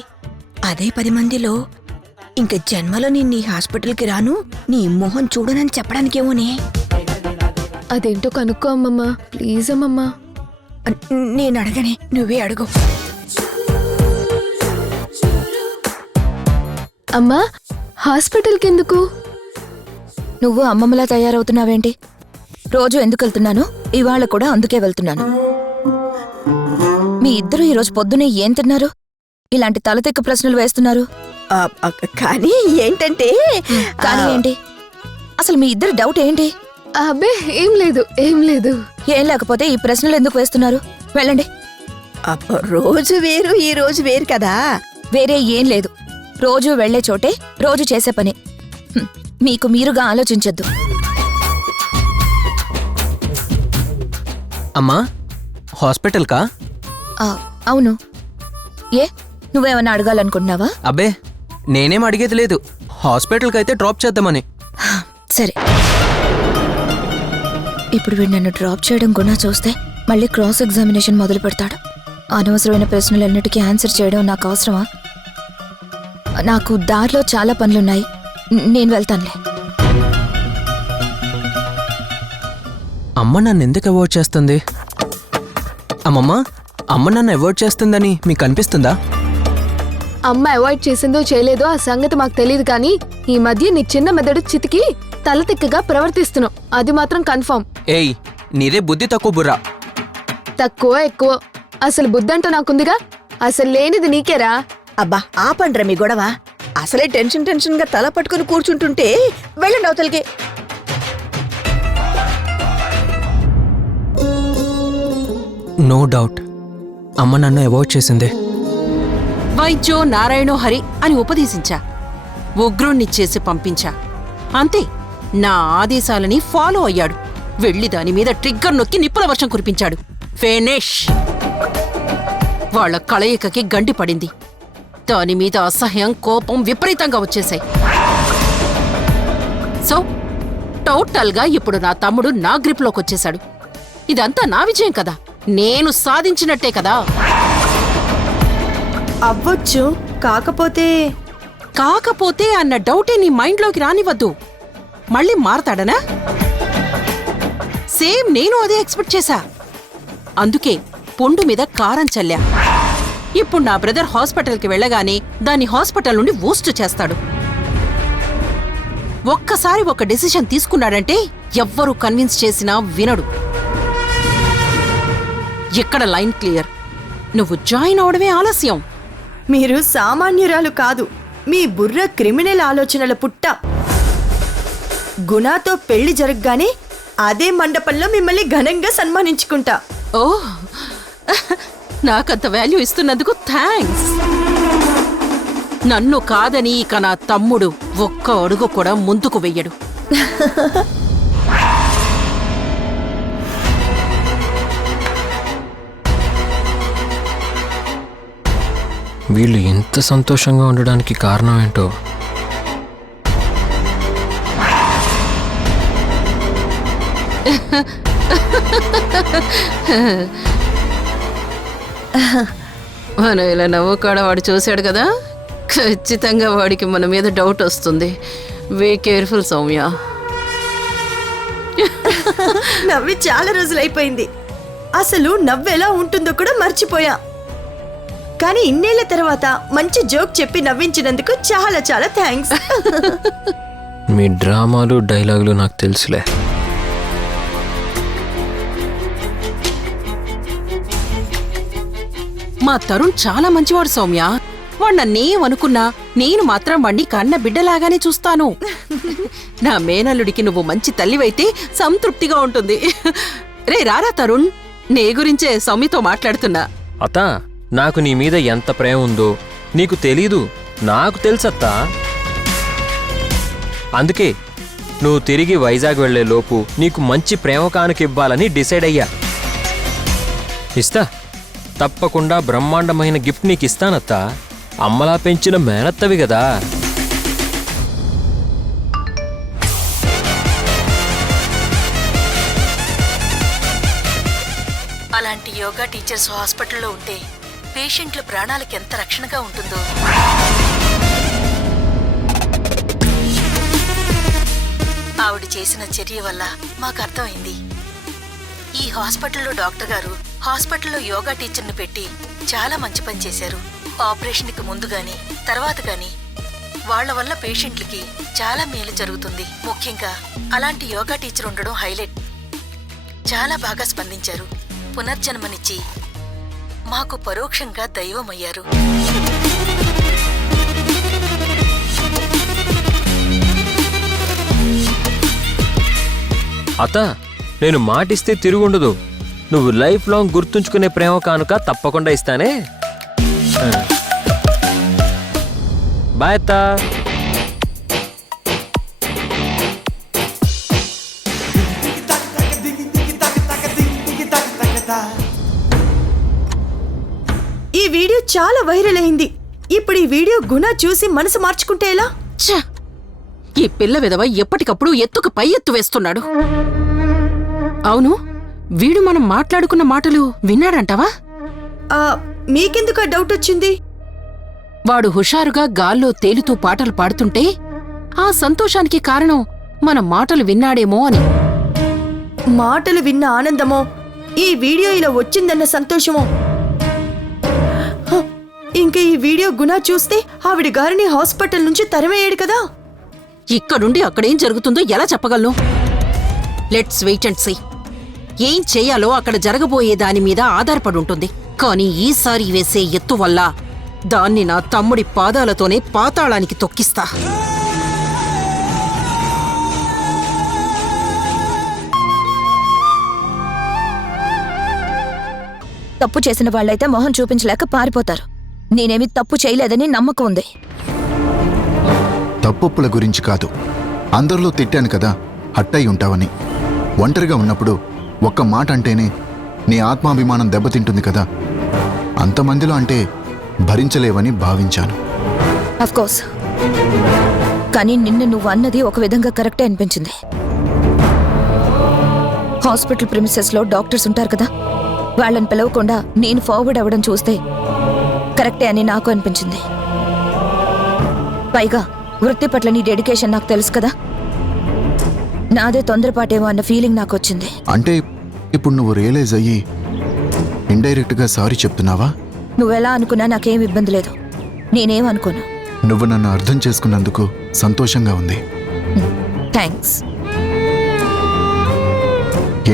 అదే 10 మందిలో ఇంక జన్మలో నేను నీ హాస్పిటల్కి రాను, నీ మొహం చూడనని చెప్పడానికేమోనే. అదేంటో కనుక్కో అమ్మమ్మా, ప్లీజ్ అమ్మమ్మా. నేను అడగనే, నువ్వే అడుగు. అమ్మా, హాస్పిటల్కి ఎందుకు? నువ్వు అమ్మమ్మలా తయారవుతున్నావేంటి? రోజు ఎందుకు వెళ్తున్నాను? ఇవాళ కూడా అందుకే వెళ్తున్నాను. మీ ఇద్దరు ఈరోజు పొద్దునే ఏం తిన్నారు? ఇలాంటి తలతిక్క ప్రశ్నలు వేస్తున్నారు. కానీ ఏంటంటే, కానీ ఏంటి? అసలు మీ ఇద్దరు డౌట్ ఏంటి? అబ్బే ఏం లేదు, ఏం లేదు. ఏం లేకపోతే ఈ ప్రశ్నలు ఎందుకు వేస్తున్నారు? వెళ్ళండి. రోజు వేరు, ఈ రోజు వేరు కదా. వేరే ఏం లేదు. రోజు వెళ్లే చోటే రోజు చేసే పని. మీకు మీరుగా ఆలోచించొద్దు. అమ్మా, హాస్పిటల్కా? అవును. ఏ, నువ్వేమన్నా అడగాలనుకుంటున్నావా? అబ్బే, నేనేం అడిగేది లేదు. హాస్పిటల్కి అయితే డ్రాప్ చేద్దామని. సరే, ఇప్పుడు వీడు నన్ను డ్రాప్ చేయడం గుణ చూస్తే మళ్ళీ క్రాస్ ఎగ్జామినేషన్ మొదలు పెడతాడు. అనవసరమైన ప్రశ్నలన్నిటికీ ఆన్సర్ చేయడం నాకు అవసరమా? నాకు దారిలో చాలా పనులున్నాయి, నేను వెళ్తానులే. అమ్మ నన్ను ఎందుకు అవాయిడ్ చేస్తుంది? అమ్మమ్మ అమ్మ నన్ను అవాయిడ్ చేస్తుందని మీకు అనిపిస్తుందా? అమ్మ అవాయిడ్ చేసిందో చేయలేదో ఆ సంగతి మాకు తెలియదు కానీ ఈ మధ్య నీ చిన్న మెదడు చితికి తల తిక్కగా ప్రవర్తిస్తున్నావు, అది మాత్రం కన్ఫర్మ్. ఏయ్, నీదే బుద్ధి తక్కువ బుర్రా. తక్కువ ఎక్కువ అసలు బుద్ధంటూ నాకుందిగా, అసలు లేనిది నీకేరా. అబ్బా ఆపండ్రా మీ గొడవ. అసలే టెన్షన్ గా తల పట్టుకుని కూర్చుంటుంటే వెళ్ళండి అవతలికి. నో డౌట్ అమ్మ నన్ను అవాయిడ్ చేసిందే. వైద్యో నారాయణో హరి అని ఉపదేశించా, ఉగ్రుణ్ణి చేసి పంపించా. అంతే, నా ఆదేశాలని ఫాలో అయ్యాడు. వెళ్లి దాని మీద ట్రిగ్గర్ నొక్కి నిప్పుల వర్షం కురిపించాడు. ఫినిష్. వాళ్ళ కలయికకి గండి పడింది. దాని మీద అసహ్యం, కోపం విపరీతంగా వచ్చేశాయి. సో టోటల్గా ఇప్పుడు నా తమ్ముడు నా గ్రిప్లోకి వచ్చేశాడు. ఇదంతా నా విజయం కదా, నేను సాధించినట్టే కదా. అవ్వచ్చు, కాకపోతే అన్న డౌటే నీ మైండ్లోకి రానివద్దు. మళ్ళీ మారతాడనా? సేమ్ నేను అదే ఎక్స్పెక్ట్ చేశా. అందుకే పొండు మీద కారం చల్లా. ఇప్పుడు నా బ్రదర్ హాస్పిటల్కి వెళ్ళగానే దాన్ని హాస్పిటల్ నుండి ఊస్ట్ చేస్తాడు. ఒక్కసారి ఒక డెసిషన్ తీసుకున్నాడంటే ఎవ్వరూ కన్విన్స్ చేసినా వినడు. ఎక్కడ లైన్ క్లియర్. నువ్వు జాయిన్ అవడమే ఆలస్యం. మీరు సామాన్యురాలు కాదు, మీ బుర్ర క్రిమినల్ ఆలోచనల పుట్ట. గుణాతో పెళ్లి జరగగానే అదే మండపంలో మిమ్మల్ని ఘనంగా సన్మానించుకుంటా. ఓ, నాకంత వాల్యూ ఇస్తున్నందుకు థ్యాంక్స్. నన్ను కాదని ఇక నా తమ్ముడు ఒక్క అడుగు కూడా ముందుకు వెయ్యడు. వీళ్ళు ఇంత సంతోషంగా ఉండడానికి కారణం ఏంటో. మనం ఇలా నవ్వుకాడ వాడు చూశాడు కదా, ఖచ్చితంగా వాడికి మన మీద డౌట్ వస్తుంది. Be careful Soumya. నవ్వి చాలా రోజులైపోయింది. అసలు నవ్వెలా ఉంటుందో కూడా మర్చిపోయా. కానీ ఇన్నేళ్ల తర్వాత మంచి జోక్ చెప్పి నవ్వించినందుకు చాలా చాలా థ్యాంక్స్. మీ డ్రామాలు డైలాగులు నాకు తెలుసులే. మా తరుణ్ చాలా మంచివాడు సౌమ్య. వాడు నన్నేమనుకున్నా నేను మాత్రం వాణ్ణి కన్న బిడ్డలాగానే చూస్తాను. నా మేనల్లుడికి నువ్వు మంచి తల్లివైతే సంతృప్తిగా ఉంటుంది. రే రారా తరుణ్, నీ గురించే సౌమ్యతో మాట్లాడుతున్నా. అత్తా, నాకు నీ మీద ఎంత ప్రేమ ఉందో నీకు తెలీదు, నాకు తెలుసత్తా. అందుకే నువ్వు తిరిగి వైజాగ్ వెళ్లే లోపు నీకు మంచి ప్రేమ కానుక ఇవ్వాలని డిసైడ్ అయ్యా. ఇస్తా, తప్పకుండా బ్రహ్మాండమైన గిఫ్ట్ నీకు ఇస్తానత్తా. అమ్మలా పెంచిన మేనత్తవి కదా. అలాంటి యోగా టీచర్స్ హాస్పిటల్లో ఉంటే పేషెంట్ల ప్రాణాలకు ఎంత రక్షణగా ఉంటుందో. ఆవిడ చేసిన చర్య వల్ల మాకు అర్థమైంది. ఈ హాస్పిటల్లో డాక్టర్ గారు హాస్పిటల్లో యోగా టీచర్ని పెట్టి చాలా మంచి పని చేశారు. ఆపరేషన్కి ముందు గాని తర్వాత గాని వాళ్ల వల్ల పేషెంట్లకి చాలా మేలు జరుగుతుంది. ముఖ్యంగా అలాంటి యోగా టీచర్ ఉండడం హైలైట్. చాలా బాగా స్పందించారు. పునర్జన్మనిచ్చి మాకు పరోక్షంగా దైవమయ్యారు. అత్తా, నేను మాటిస్తే తిరుగుండదు. నువ్వు లైఫ్ లాంగ్ గుర్తుంచుకునే ప్రేమ కానుక తప్పకుండా ఇస్తానే. బాయ్ అత్తా. ఈ వీడియో చాలా వైరల్ అయింది. ఇప్పుడు ఈ వీడియో గుణ చూసి మనసు మార్చుకుంటే ఎలా? ఛ! ఈ పిల్ల విధవ ఎప్పటికప్పుడు ఎత్తుకు పై ఎత్తు వేస్తున్నాడు. అవును, వీడు మనం మాట్లాడుకున్న మాటలు విన్నాడంటావా? మీకెందుకు డౌట్ వచ్చింది? వాడు హుషారుగా గాల్లో తేలుతూ పాటలు పాడుతుంటే ఆ సంతోషానికి కారణం మన మాటలు విన్నాడేమో అని. మాటలు విన్న ఆనందమో ఈ వీడియో ఇలా వచ్చిందన్న సంతోషమో ఇంకా ఈ వీడియో గుణ చూస్తే ఆవిడ గారిని హాస్పిటల్ నుంచి తరిమేయాడు కదా. ఇక్కడుండి అక్కడేం జరుగుతుందో ఎలా చెప్పగలను? Let's wait and see. ఏం చేయాలో అక్కడ జరగబోయే దాని మీద ఆధారపడి ఉంటుంది. కానీ ఈసారి వేసే ఎత్తు వల్ల దాన్ని నా తమ్ముడి పాదాలతోనే పాతాళానికి తొక్కిస్తా. తప్పు చేసిన వాళ్ళైతే మొహం చూపించలేక పారిపోతారు. నేనేమి తప్పు చేయలేదని నమ్మకం ఉంది. తప్పొప్పుల గురించి కాదు, అందరిలో తిట్టాను కదా హట్టయి ఉంటావని. ఒంటరిగా ఉన్నప్పుడు ఒక్క మాట అంటేనే నీ ఆత్మాభిమానం దెబ్బతింటుంది కదా, అంతమందిలో అంటే భరించలేవని భావించాను. అఫ్కోర్స్, కానీ నిన్న నువ్వు అన్నది ఒక విధంగా కరెక్టే అనిపించింది. హాస్పిటల్ ప్రిమిసెస్లో డాక్టర్స్ ఉంటారు కదా, వాళ్ళని పిలవకుండా నేను ఫార్వర్డ్ అవ్వడం చూస్తే కరెక్టే అని నాకు అనిపించింది. పైగా వృత్తి పట్ల నీ డెడికేషన్ నాకు తెలుసు కదా, నాదే తొందరపాటేమో అన్న ఫీలింగ్ నాకు వచ్చింది. అంటే ఇప్పుడు నువ్వు రియలైజ్ అయ్యి ఇండైరెక్ట్గా సారీ చెప్తున్నావా? నువ్వెలా అనుకున్నా నాకేం ఇబ్బంది లేదు, నేనేం అనుకోను. నువ్వు నన్ను అర్థం చేసుకున్నందుకు సంతోషంగా ఉంది. థ్యాంక్స్.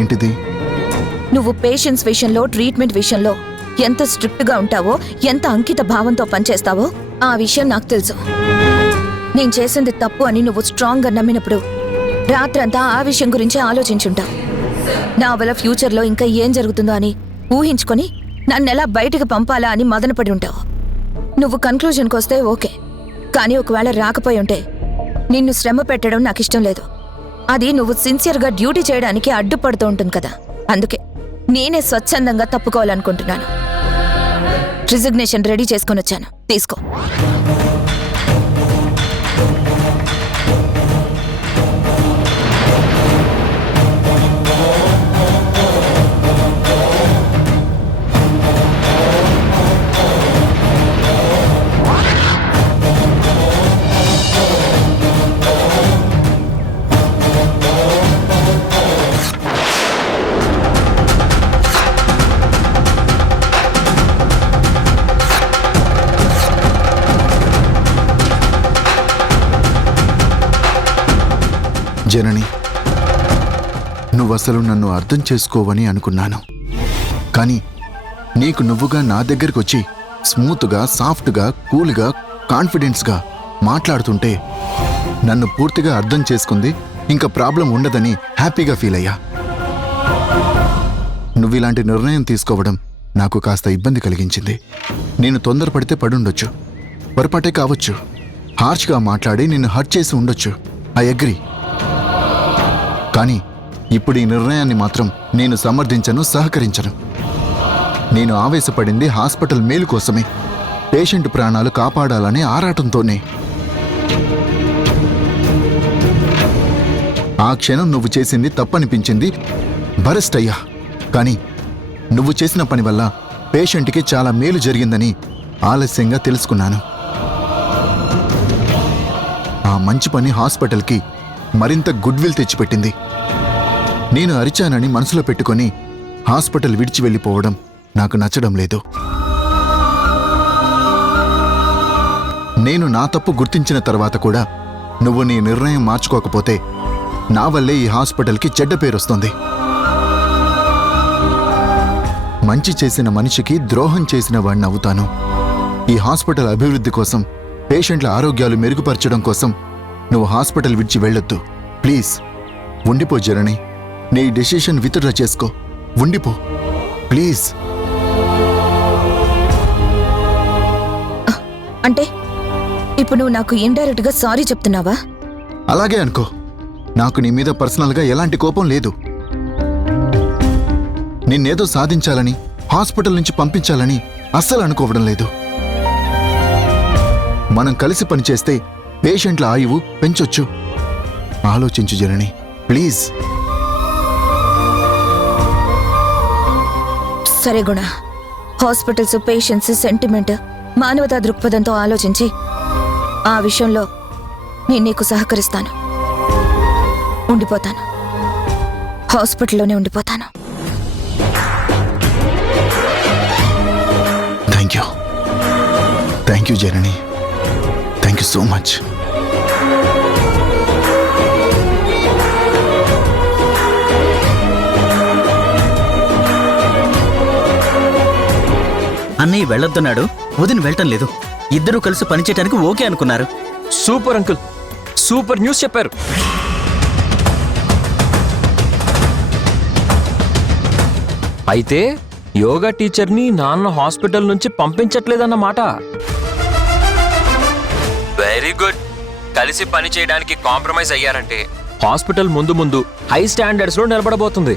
ఏంటిది? నువ్వు పేషెంట్స్ విషయంలో, ట్రీట్మెంట్ విషయంలో ఎంత స్ట్రిక్ట్గా ఉంటావో, ఎంత అంకిత భావంతో పనిచేస్తావో ఆ విషయం నాకు తెలుసు. నేను చేసింది తప్పు అని నువ్వు స్ట్రాంగ్గా నమ్మినప్పుడు రాత్రంతా ఆ విషయం గురించి ఆలోచించుంటావు. నా వల్ల ఫ్యూచర్లో ఇంకా ఏం జరుగుతుందో అని ఊహించుకొని నన్నెలా బయటికి పంపాలా అని మదనపడి ఉంటావు. నువ్వు కన్క్లూజన్కి వస్తే ఓకే, కానీ ఒకవేళ రాకపోయి ఉంటే నిన్ను శ్రమ పెట్టడం నాకు ఇష్టం లేదు. అది నువ్వు సిన్సియర్గా డ్యూటీ చేయడానికి అడ్డుపడుతూ ఉంటుంది కదా, అందుకే నేనే స్వచ్ఛందంగా తప్పుకోవాలనుకుంటున్నాను. రిజిగ్నేషన్ రెడీ చేసుకొని వచ్చాను, తీసుకో. జనని, నువ్వసలు నన్ను అర్థం చేసుకోవని అనుకున్నాను. కానీ నీకు నువ్వుగా నా దగ్గరికి వచ్చి స్మూత్గా, సాఫ్ట్గా, కూల్గా, కాన్ఫిడెన్స్గా మాట్లాడుతుంటే నన్ను పూర్తిగా అర్థం చేసుకుంది, ఇంకా ప్రాబ్లం ఉండదని హ్యాపీగా ఫీల్ అయ్యా. నువ్వు ఇలాంటి నిర్ణయం తీసుకోవడం నాకు కాస్త ఇబ్బంది కలిగించింది. నేను తొందరపడితే పడుండొచ్చు, పొరపాటే కావచ్చు, హార్ష్గా మాట్లాడి నిన్ను హర్ట్ చేసి ఉండొచ్చు. I agree. కానీ ఇప్పుడు ఈ నిర్ణయాన్ని మాత్రం నేను సమర్థించను, సహకరించను. నేను ఆవేశపడింది హాస్పిటల్ మేలు కోసమే, పేషెంట్ ప్రాణాలు కాపాడాలనే ఆరాటంతోనే. ఆ క్షణం నువ్వు చేసింది తప్పనిపించింది, బరెస్ట్ అయ్యా. కానీ నువ్వు చేసిన పని వల్ల పేషెంట్కి చాలా మేలు జరిగిందని ఆలస్యంగా తెలుసుకున్నాను. ఆ మంచి పని హాస్పిటల్కి మరింత గుడ్ విల్ తెచ్చిపెట్టింది. నేను అరిచానని మనసులో పెట్టుకొని హాస్పిటల్ విడిచి వెళ్ళిపోవడం నాకు నచ్చడం లేదు. నేను నా తప్పు గుర్తించిన తర్వాత కూడా నువ్వు నీ నిర్ణయం మార్చుకోకపోతే నా వల్లే ఈ హాస్పిటల్కి చెడ్డ పేరొస్తుంది. మంచి చేసిన మనిషికి ద్రోహం చేసిన వాడిని అవుతాను. ఈ హాస్పిటల్ అభివృద్ధి కోసం, పేషెంట్ల ఆరోగ్యాలు మెరుగుపరచడం కోసం నువ్వు హాస్పిటల్ విడిచి వెళ్ళొద్దు. ప్లీజ్ ఉండిపో జనని. నీ డెసిషన్ విత్డ్రా చేసుకో, ఉండిపో ప్లీజ్. అంటే ఇప్పుడు నువ్వు నాకు ఇండైరెక్ట్గా సారీ చెప్తున్నావా? అలాగే అనుకో. నాకు నీ మీద పర్సనల్గా ఎలాంటి కోపం లేదు. నిన్నేదో సాధించాలని, హాస్పిటల్ నుంచి పంపించాలని అస్సలు అనుకోవడం లేదు. మనం కలిసి పనిచేస్తే పేషెంట్ల ఆయువు పెంచొచ్చు. ఆలోచించు జనని, ప్లీజ్. సరే గుణ, హాస్పిటల్స్, పేషెంట్స్ సెంటిమెంట్, మానవతా దృక్పథంతో ఆలోచించి ఆ విషయంలో నేను నీకు సహకరిస్తాను. ఉండిపోతాను, హాస్పిటల్లోనే ఉండిపోతాను. Thank you Janani, thank you so much. అన్నయ్య వెళ్ళొద్దన్నాడు, వదిన వెళ్ళటం లేదు. ఇద్దరూ కలిసి పనిచేయడానికి ఓకే అనుకున్నారు. సూపర్ అంకుల్, సూపర్ న్యూస్ చెప్పారు. అయితే యోగా టీచర్ని నాన్న హాస్పిటల్ నుంచి పంపించట్లేదన్నమాట. Very good. కలిసి పని చేయడానికి కాంప్రమైజ్ అయ్యారంటే హాస్పిటల్ ముందు ముందు హై స్టాండర్డ్స్ లో నిలబడబోతుంది.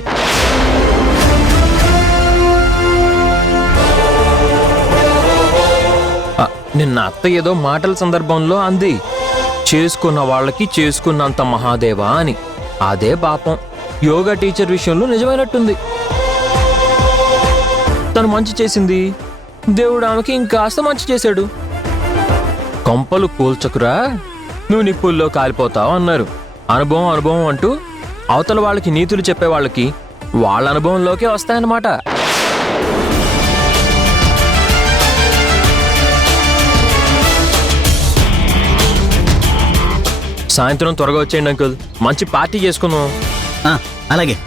నిన్న అత్త ఏదో మాటల సందర్భంలో అంది, చేసుకున్న వాళ్ళకి చేసుకున్నంత మహాదేవా అని. అదే పాపం యోగా టీచర్ విషయంలో నిజమైనట్టుంది. తను మంచి చేసింది, దేవుడు ఆమెకి ఇంకాస్త మంచి చేశాడు. కొంపలు కూల్చకురా, నువ్వు నిప్పుల్లో కాలిపోతావు అన్నారు. అనుభవం అనుభవం అంటూ అవతల వాళ్ళకి నీతులు చెప్పే వాళ్ళకి వాళ్ళ అనుభవంలోకే వస్తాయన్నమాట. సాయంత్రం త్వరగా వచ్చేయండి అంకుల్, మంచి పార్టీ చేసుకుందాం. అలాగే.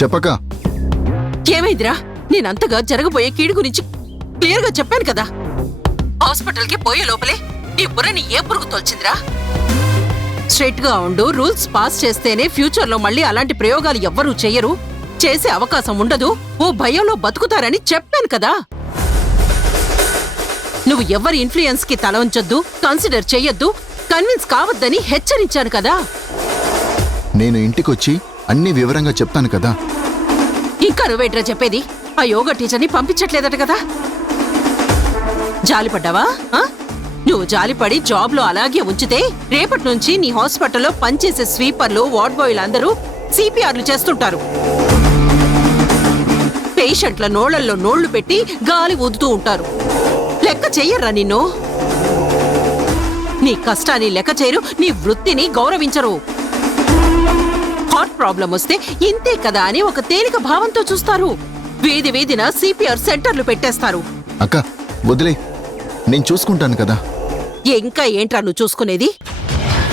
చెప్పక ఏమైందిరా? నేనంతగా జరగబోయే కీడు గురించి క్లియర్ గా చెప్పాను కదా. హాస్పిటల్ కి పోయే లోపలే నీ బుర్రని ఏ పురుగు తోల్చిందిరా? స్ట్రైట్ గా ఉండు, రూల్స్ పాస్ చేస్తేనే ఫ్యూచర్ లో మళ్ళీ అలాంటి ప్రయోగాలు ఎవ్వరూ చెయ్యరు, చేసే అవకాశం ఉండదు, ఓ భయంలో బతుకుతారని చెప్పాను కదా. నువ్వు ఎవరి ఇన్ఫ్లుయెన్స్ కి తల ఉంచొద్దు, కన్సిడర్ చెయ్యొద్దు, కన్విన్స్ కావద్దని హెచ్చరించాను కదా. నేను ఇంటికొచ్చి అన్ని వివరంగా చెప్తాను కదా. ఇంకా నువ్వేట్రా చెప్పేది? ఆ యోగా టీచర్ని పంపించట్లేదట కదా. జాలిపడ్డావా? నువ్వు జాలిపడి జాబ్ లో అలాగే ఉంచితే రేపటి నుంచి నీ హాస్పిటల్లో పనిచేసే స్వీపర్లు, వార్డ్ బాయ్లు అందరూ సిపిఆర్లు చేస్తుంటారు. పేషెంట్ల నోళ్లలో నోళ్లు పెట్టి గాలి ఊదుతూ ఉంటారు. లెక్క చెయ్యర్రా నిన్ను. నీ కష్టాన్ని లెక్క చేయరు, నీ వృత్తిని గౌరవించరు. హార్ట్ ప్రాబ్లం వస్తే ఇంతే కదా అని ఒక తేలిక భావంతో చూస్తారు. వీధి వీధిన సిపిఆర్ సెంటర్లు పెట్టేస్తారు. అక్క వదిలే, నేను చూసుకుంటాను కదా. ఇంకా ఏంట్రా నువ్వు చూసుకునేది?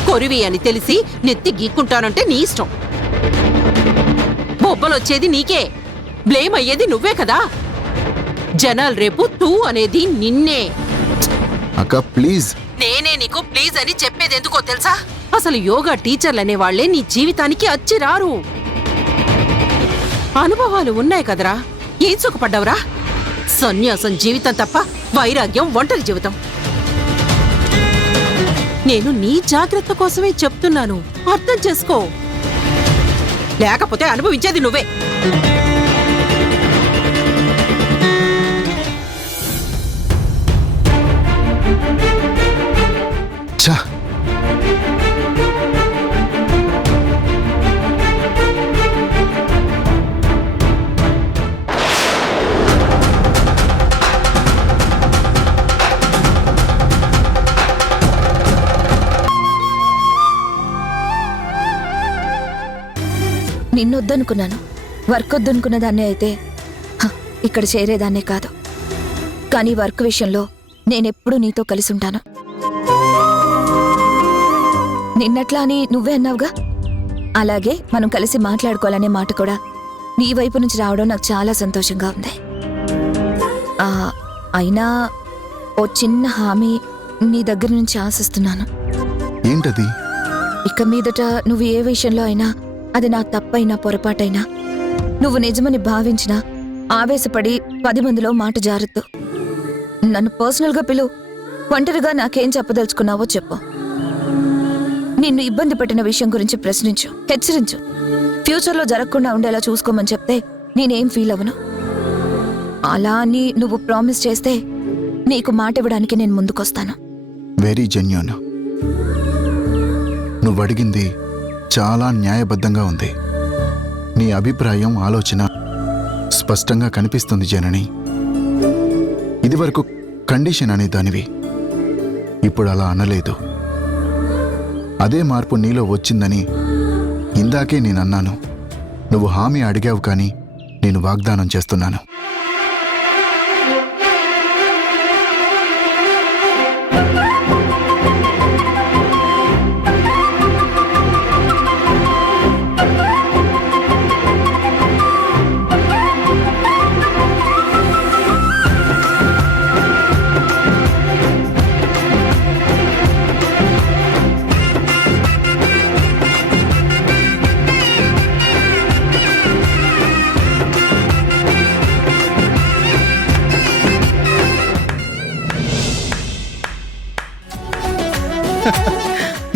కొరివి అని తెలిసి నెత్తి గీక్కుంటానంటే నీ ఇష్టం. బొబ్బలొచ్చేది నీకే, బ్లేమ్ అయ్యేది నువ్వే కదా. జనాలు రేపు తూ అనేది నిన్నే. అక్క ప్లీజ్. నేనే నీకు ప్లీజ్ అని చెప్పేది ఎందుకో తెలుసా? అసలు యోగా టీచర్లనే వాళ్లే నీ జీవితానికి అచ్చి రారు. అనుభవాలు ఉన్నాయి కదరా, ఏం సుఖపడ్డావురా? సన్యాసం జీవితం తప్ప వైరాగ్యం ఒంటరి జీవితం. నేను నీ జాగ్రత్త కోసమే చెప్తున్నాను, అర్థం చేసుకో. లేకపోతే అనుభవించేది నువ్వే. ఛా, నిన్నొద్దనుకున్నాను, వర్క్ వద్దనుకున్న దాన్నే అయితే ఇక్కడ చేరేదాన్నే కాదు. కానీ వర్క్ విషయంలో నేనెప్పుడూ నీతో కలిసి ఉంటాను. నిన్నట్లా అని నువ్వే అన్నావుగా, అలాగే మనం కలిసి మాట్లాడుకోవాలనే మాట కూడా నీ వైపు నుంచి రావడం నాకు చాలా సంతోషంగా ఉంది. అయినా ఓ చిన్న హామీ నీ దగ్గర నుంచి ఆశిస్తున్నాను. ఏంటది? ఇక మీదట నువ్వు ఏ విషయంలో అయినా, అది నా తప్పైనా పొరపాటైనా, నువ్వు నిజమని భావించినా ఆవేశపడి 10 మందిలో మాట జారద్దు. నన్ను పర్సనల్గా పిలువు, ఒంటరిగా నాకేం చెప్పదలుచుకున్నావో చెప్పు. నిన్ను ఇబ్బంది పెట్టిన విషయం గురించి ప్రశ్నించు, హెచ్చరించు. ఫ్యూచర్లో జరగకుండా ఉండేలా చూసుకోమని చెప్తే నేనేం ఫీల్ అవ్వను. అలా అని నువ్వు ప్రామిస్ చేస్తే నీకు మాట ఇవ్వడానికి నేను ముందుకొస్తాను. Very genuine. నువ్వు అడిగింది చాలా న్యాయబద్ధంగా ఉంది. నీ అభిప్రాయం, ఆలోచన స్పష్టంగా కనిపిస్తుంది జనని. ఇదివరకు కండిషన్ అనే దానివి, ఇప్పుడు అలా అనలేదు. అదే మార్పు నీలో వచ్చిందని ఇందాకే నేనన్నాను. నువ్వు హామీ అడిగావు, కానీ నేను వాగ్దానం చేస్తున్నాను.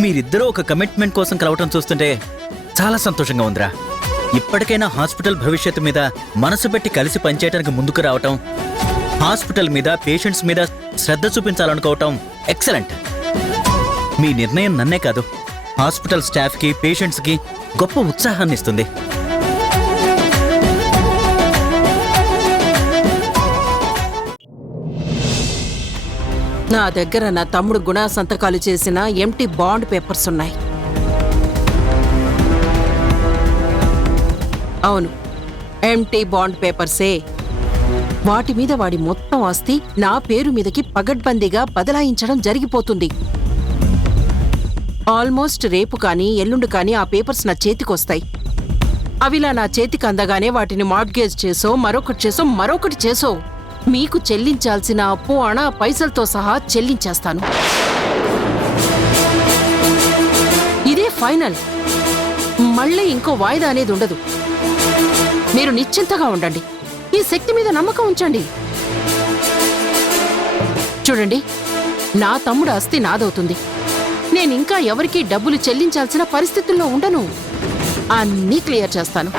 మీరిద్దరూ ఒక కమిట్మెంట్ కోసం కలవటం చూస్తుంటే చాలా సంతోషంగా ఉందిరా. ఇప్పటికైనా హాస్పిటల్ భవిష్యత్తు మీద మనసు పెట్టి కలిసి పనిచేయడానికి ముందుకు రావటం, హాస్పిటల్ మీద, పేషెంట్స్ మీద శ్రద్ధ చూపించాలనుకోవటం ఎక్సలెంట్. మీ నిర్ణయం నన్నే కాదు, హాస్పిటల్ స్టాఫ్కి, పేషెంట్స్కి గొప్ప ఉత్సాహాన్ని ఇస్తుంది. నా దగ్గర నా తమ్ముడు గుణ సంతకాలు చేసిన ఎంటీ బాండ్ పేపర్స్ ఉన్నాయి. అవును, ఎంటీ బాండ్ పేపర్సే. వాటి మీద వాడి మొత్తం ఆస్తి నా పేరు మీదకి పగడ్బందీగా బదలాయించడం జరిగిపోతుంది. ఆల్మోస్ట్ రేపు కానీ ఎల్లుండి కానీ ఆ పేపర్స్ నా చేతికొస్తాయి. అవిలా నా చేతికి అందగానే వాటిని మార్ట్గేజ్ చేసో, మరొకటి చేసో మీకు చెల్లించాల్సిన అప్పు అణా పైసలతో సహా చెల్లించేస్తాను. ఇదే ఫైనల్. మళ్ళీ ఇంకో వాయిదా అనేది ఉండదు. మీరు నిశ్చింతగా ఉండండి. ఈ శక్తి మీద నమ్మకం ఉంచండి. చూడండి, నా తమ్ముడు ఆస్తి నాదవుతుంది. నేనింకా ఎవరికీ డబ్బులు చెల్లించాల్సిన పరిస్థితుల్లో ఉండను. అన్నీ క్లియర్ చేస్తాను.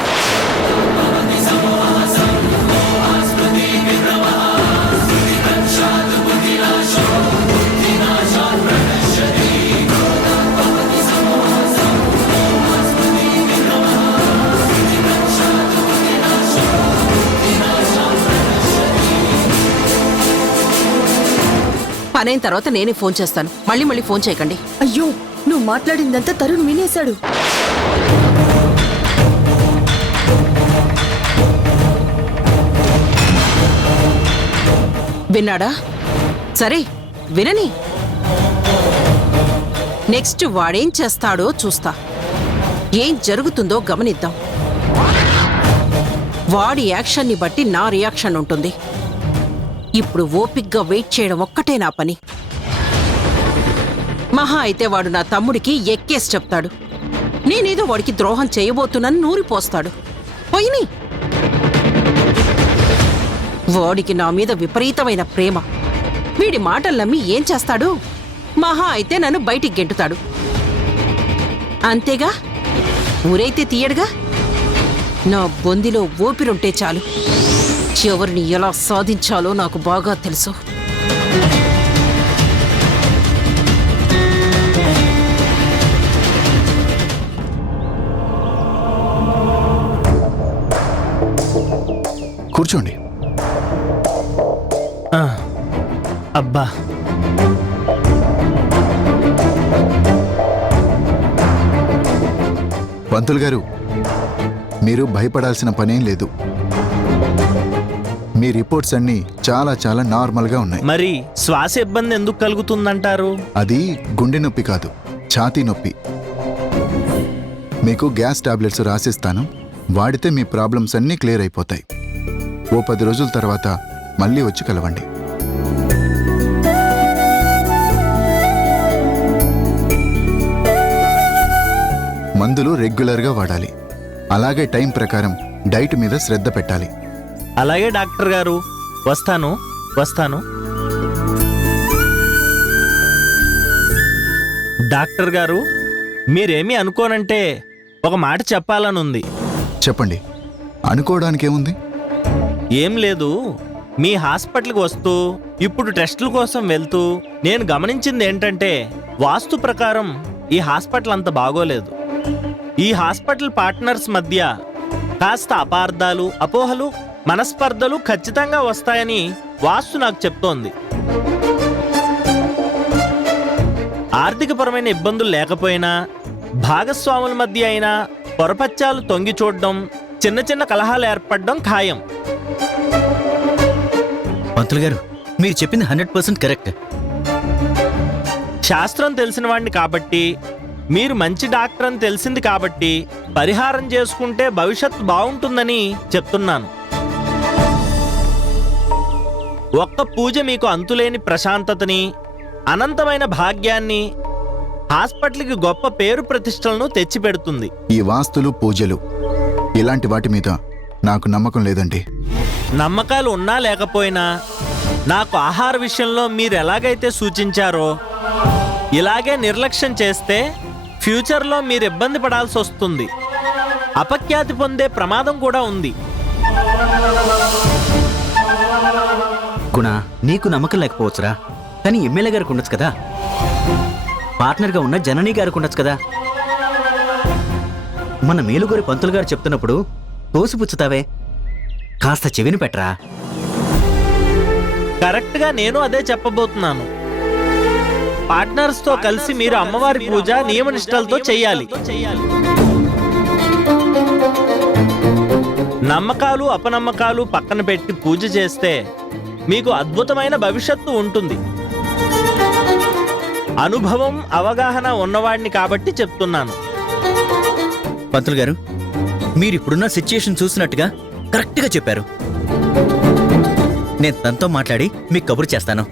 పనైన తర్వాత నేనే ఫోన్ చేస్తాను. మళ్ళీ ఫోన్ చేయకండి. అయ్యో, నువ్వు మాట్లాడిందంతా తరుణ్ వినేశాడు. విన్నాడా? సరే, వినని. నెక్స్ట్ వాడేం చేస్తాడో చూస్తా. ఏం జరుగుతుందో గమనిద్దాం. వాడి యాక్షన్ని బట్టి నా రియాక్షన్ ఉంటుంది. ఇప్పుడు ఓపిగ్గా వెయిట్ చేయడం ఒక్కటే నా పని. మహా అయితే వాడు నా తమ్ముడికి ఎక్కేసి చెప్తాడు. నేనేదో వాడికి ద్రోహం చేయబోతున్నాను నూరిపోస్తాడు. పోయిని. వాడికి నా మీద విపరీతమైన ప్రేమ. వీడి మాటలు నమ్మి ఏం చేస్తాడు? మహా అయితే నన్ను బయటికి గెంటుతాడు. అంతేగా, ఊరైతే తీయడుగా. నా బొందిలో ఊపిరుంటే చాలు. ఎవరిని ఎలా సాధించాలో నాకు బాగా తెలుసు. కూర్చోండి. అబ్బా, పంతులు గారు, మీరు భయపడాల్సిన పనేం లేదు. మీ రిపోర్ట్స్ అన్నీ చాలా నార్మల్గా ఉన్నాయి. మరి శ్వాస ఇబ్బంది ఎందుకు కలుగుతుందంటారు? అది గుండె నొప్పి కాదు, ఛాతీ నొప్పి. మీకు గ్యాస్ టాబ్లెట్స్ రాసిస్తాను. వాడితే మీ ప్రాబ్లమ్స్ అన్నీ క్లియర్ అయిపోతాయి. ఓ 10 రోజుల తర్వాత మళ్ళీ వచ్చి కలవండి. మందులు రెగ్యులర్గా వాడాలి. అలాగే టైం ప్రకారం డైట్ మీద శ్రద్ధ పెట్టాలి. అలాగే డాక్టర్ గారు, వస్తాను. డాక్టర్ గారు మీరేమీ అనుకోనంటే ఒక మాట చెప్పాలనుంది. చెప్పండి, అనుకోవడానికి ఏముంది? ఏం లేదు, మీ హాస్పిటల్కి వస్తూ ఇప్పుడు టెస్టుల కోసం వెళ్తూ నేను గమనించింది ఏంటంటే వాస్తు ప్రకారం ఈ హాస్పిటల్ అంత బాగోలేదు. ఈ హాస్పిటల్ పార్ట్నర్స్ మధ్య కాస్త అపార్థాలు, అపోహలు, మనస్పర్ధలు ఖచ్చితంగా వస్తాయని వాస్తు నాకు చెప్తోంది. ఆర్థికపరమైన ఇబ్బందులు లేకపోయినా భాగస్వాముల మధ్య అయినా పొరపచ్చాలు తొంగి చూడడం, చిన్న చిన్న కలహాలు ఏర్పడడం ఖాయం. పంతులు గారు, మీరు చెప్పింది 100% కరెక్ట్. శాస్త్రం తెలిసిన వాడిని కాబట్టి, మీరు మంచి డాక్టర్ అని తెలిసింది కాబట్టి పరిహారం చేసుకుంటే భవిష్యత్తు బాగుంటుందని చెప్తున్నాను. ఒక్క పూజ మీకు అంతులేని ప్రశాంతతని, అనంతమైన భాగ్యాన్ని, హాస్పిటల్కి గొప్ప పేరు ప్రతిష్టలను తెచ్చిపెడుతుంది. ఈ వాస్తులు, పూజలు ఇలాంటి వాటి మీద నాకు నమ్మకం లేదండి. నమ్మకాలు ఉన్నా లేకపోయినా నాకు ఆహార విషయంలో మీరు ఎలాగైతే సూచించారో ఇలాగే నిర్లక్ష్యం చేస్తే ఫ్యూచర్లో మీరు ఇబ్బంది పడాల్సి వస్తుంది. అపఖ్యాతి పొందే ప్రమాదం కూడా ఉంది. గుణ, నీకు నమ్మకం లేకపోవచ్చురా, కానీ ఎమ్మెల్యే గారికి ఉండొచ్చు కదా, పార్ట్నర్గా ఉన్న జననీ గారికి ఉండొచ్చు కదా. మన మేలుగోరి పంతులు గారు చెప్తున్నప్పుడు తోసిపుచ్చుతావే, కాస్త చెవిని పెట్టరా. కరెక్ట్గా నేను అదే చెప్పబోతున్నాను. పార్ట్నర్స్తో కలిసి మీరు అమ్మవారి పూజ నియమనిష్టలతో చెయ్యాలి. నమ్మకాలు, అపనమ్మకాలు పక్కన పెట్టి పూజ చేస్తే మీకు అద్భుతమైన భవిష్యత్తు ఉంటుంది. అనుభవం, అవగాహన ఉన్నవాడిని కాబట్టి చెప్తున్నాను. పంతులు గారు, మీరు ఇప్పుడున్న సిచ్యుయేషన్ చూసినట్టుగా కరెక్ట్గా చెప్పారు. నేను తనతో మాట్లాడి మీకు కబురు చేస్తాను.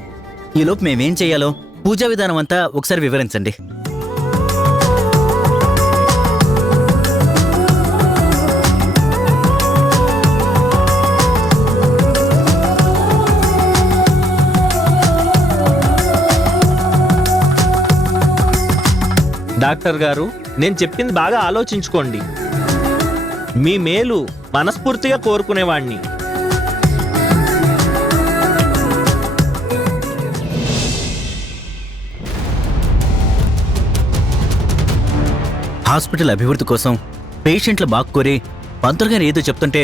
ఈలోపు మేమేం చేయాలో పూజా విధానం అంతా ఒకసారి వివరించండి. డాక్టర్ గారు, నేను చెప్పింది బాగా ఆలోచించుకోండి. మీ మేలు మనస్ఫూర్తిగా కోరుకునేవాణ్ణి. హాస్పిటల్ అభివృద్ధి కోసం పేషెంట్ల బాగుకోరి పంతులు గారు ఏదో చెప్తుంటే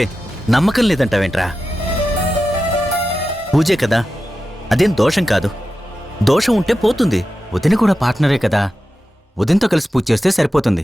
నమ్మకం లేదంటావేంట్రా? పూజే కదా, అదేం దోషం కాదు. దోషం ఉంటే పోతుంది. వదిన కూడా పార్ట్నరే కదా, ఉదయంతో కలిసి పూజ చేస్తే సరిపోతుంది.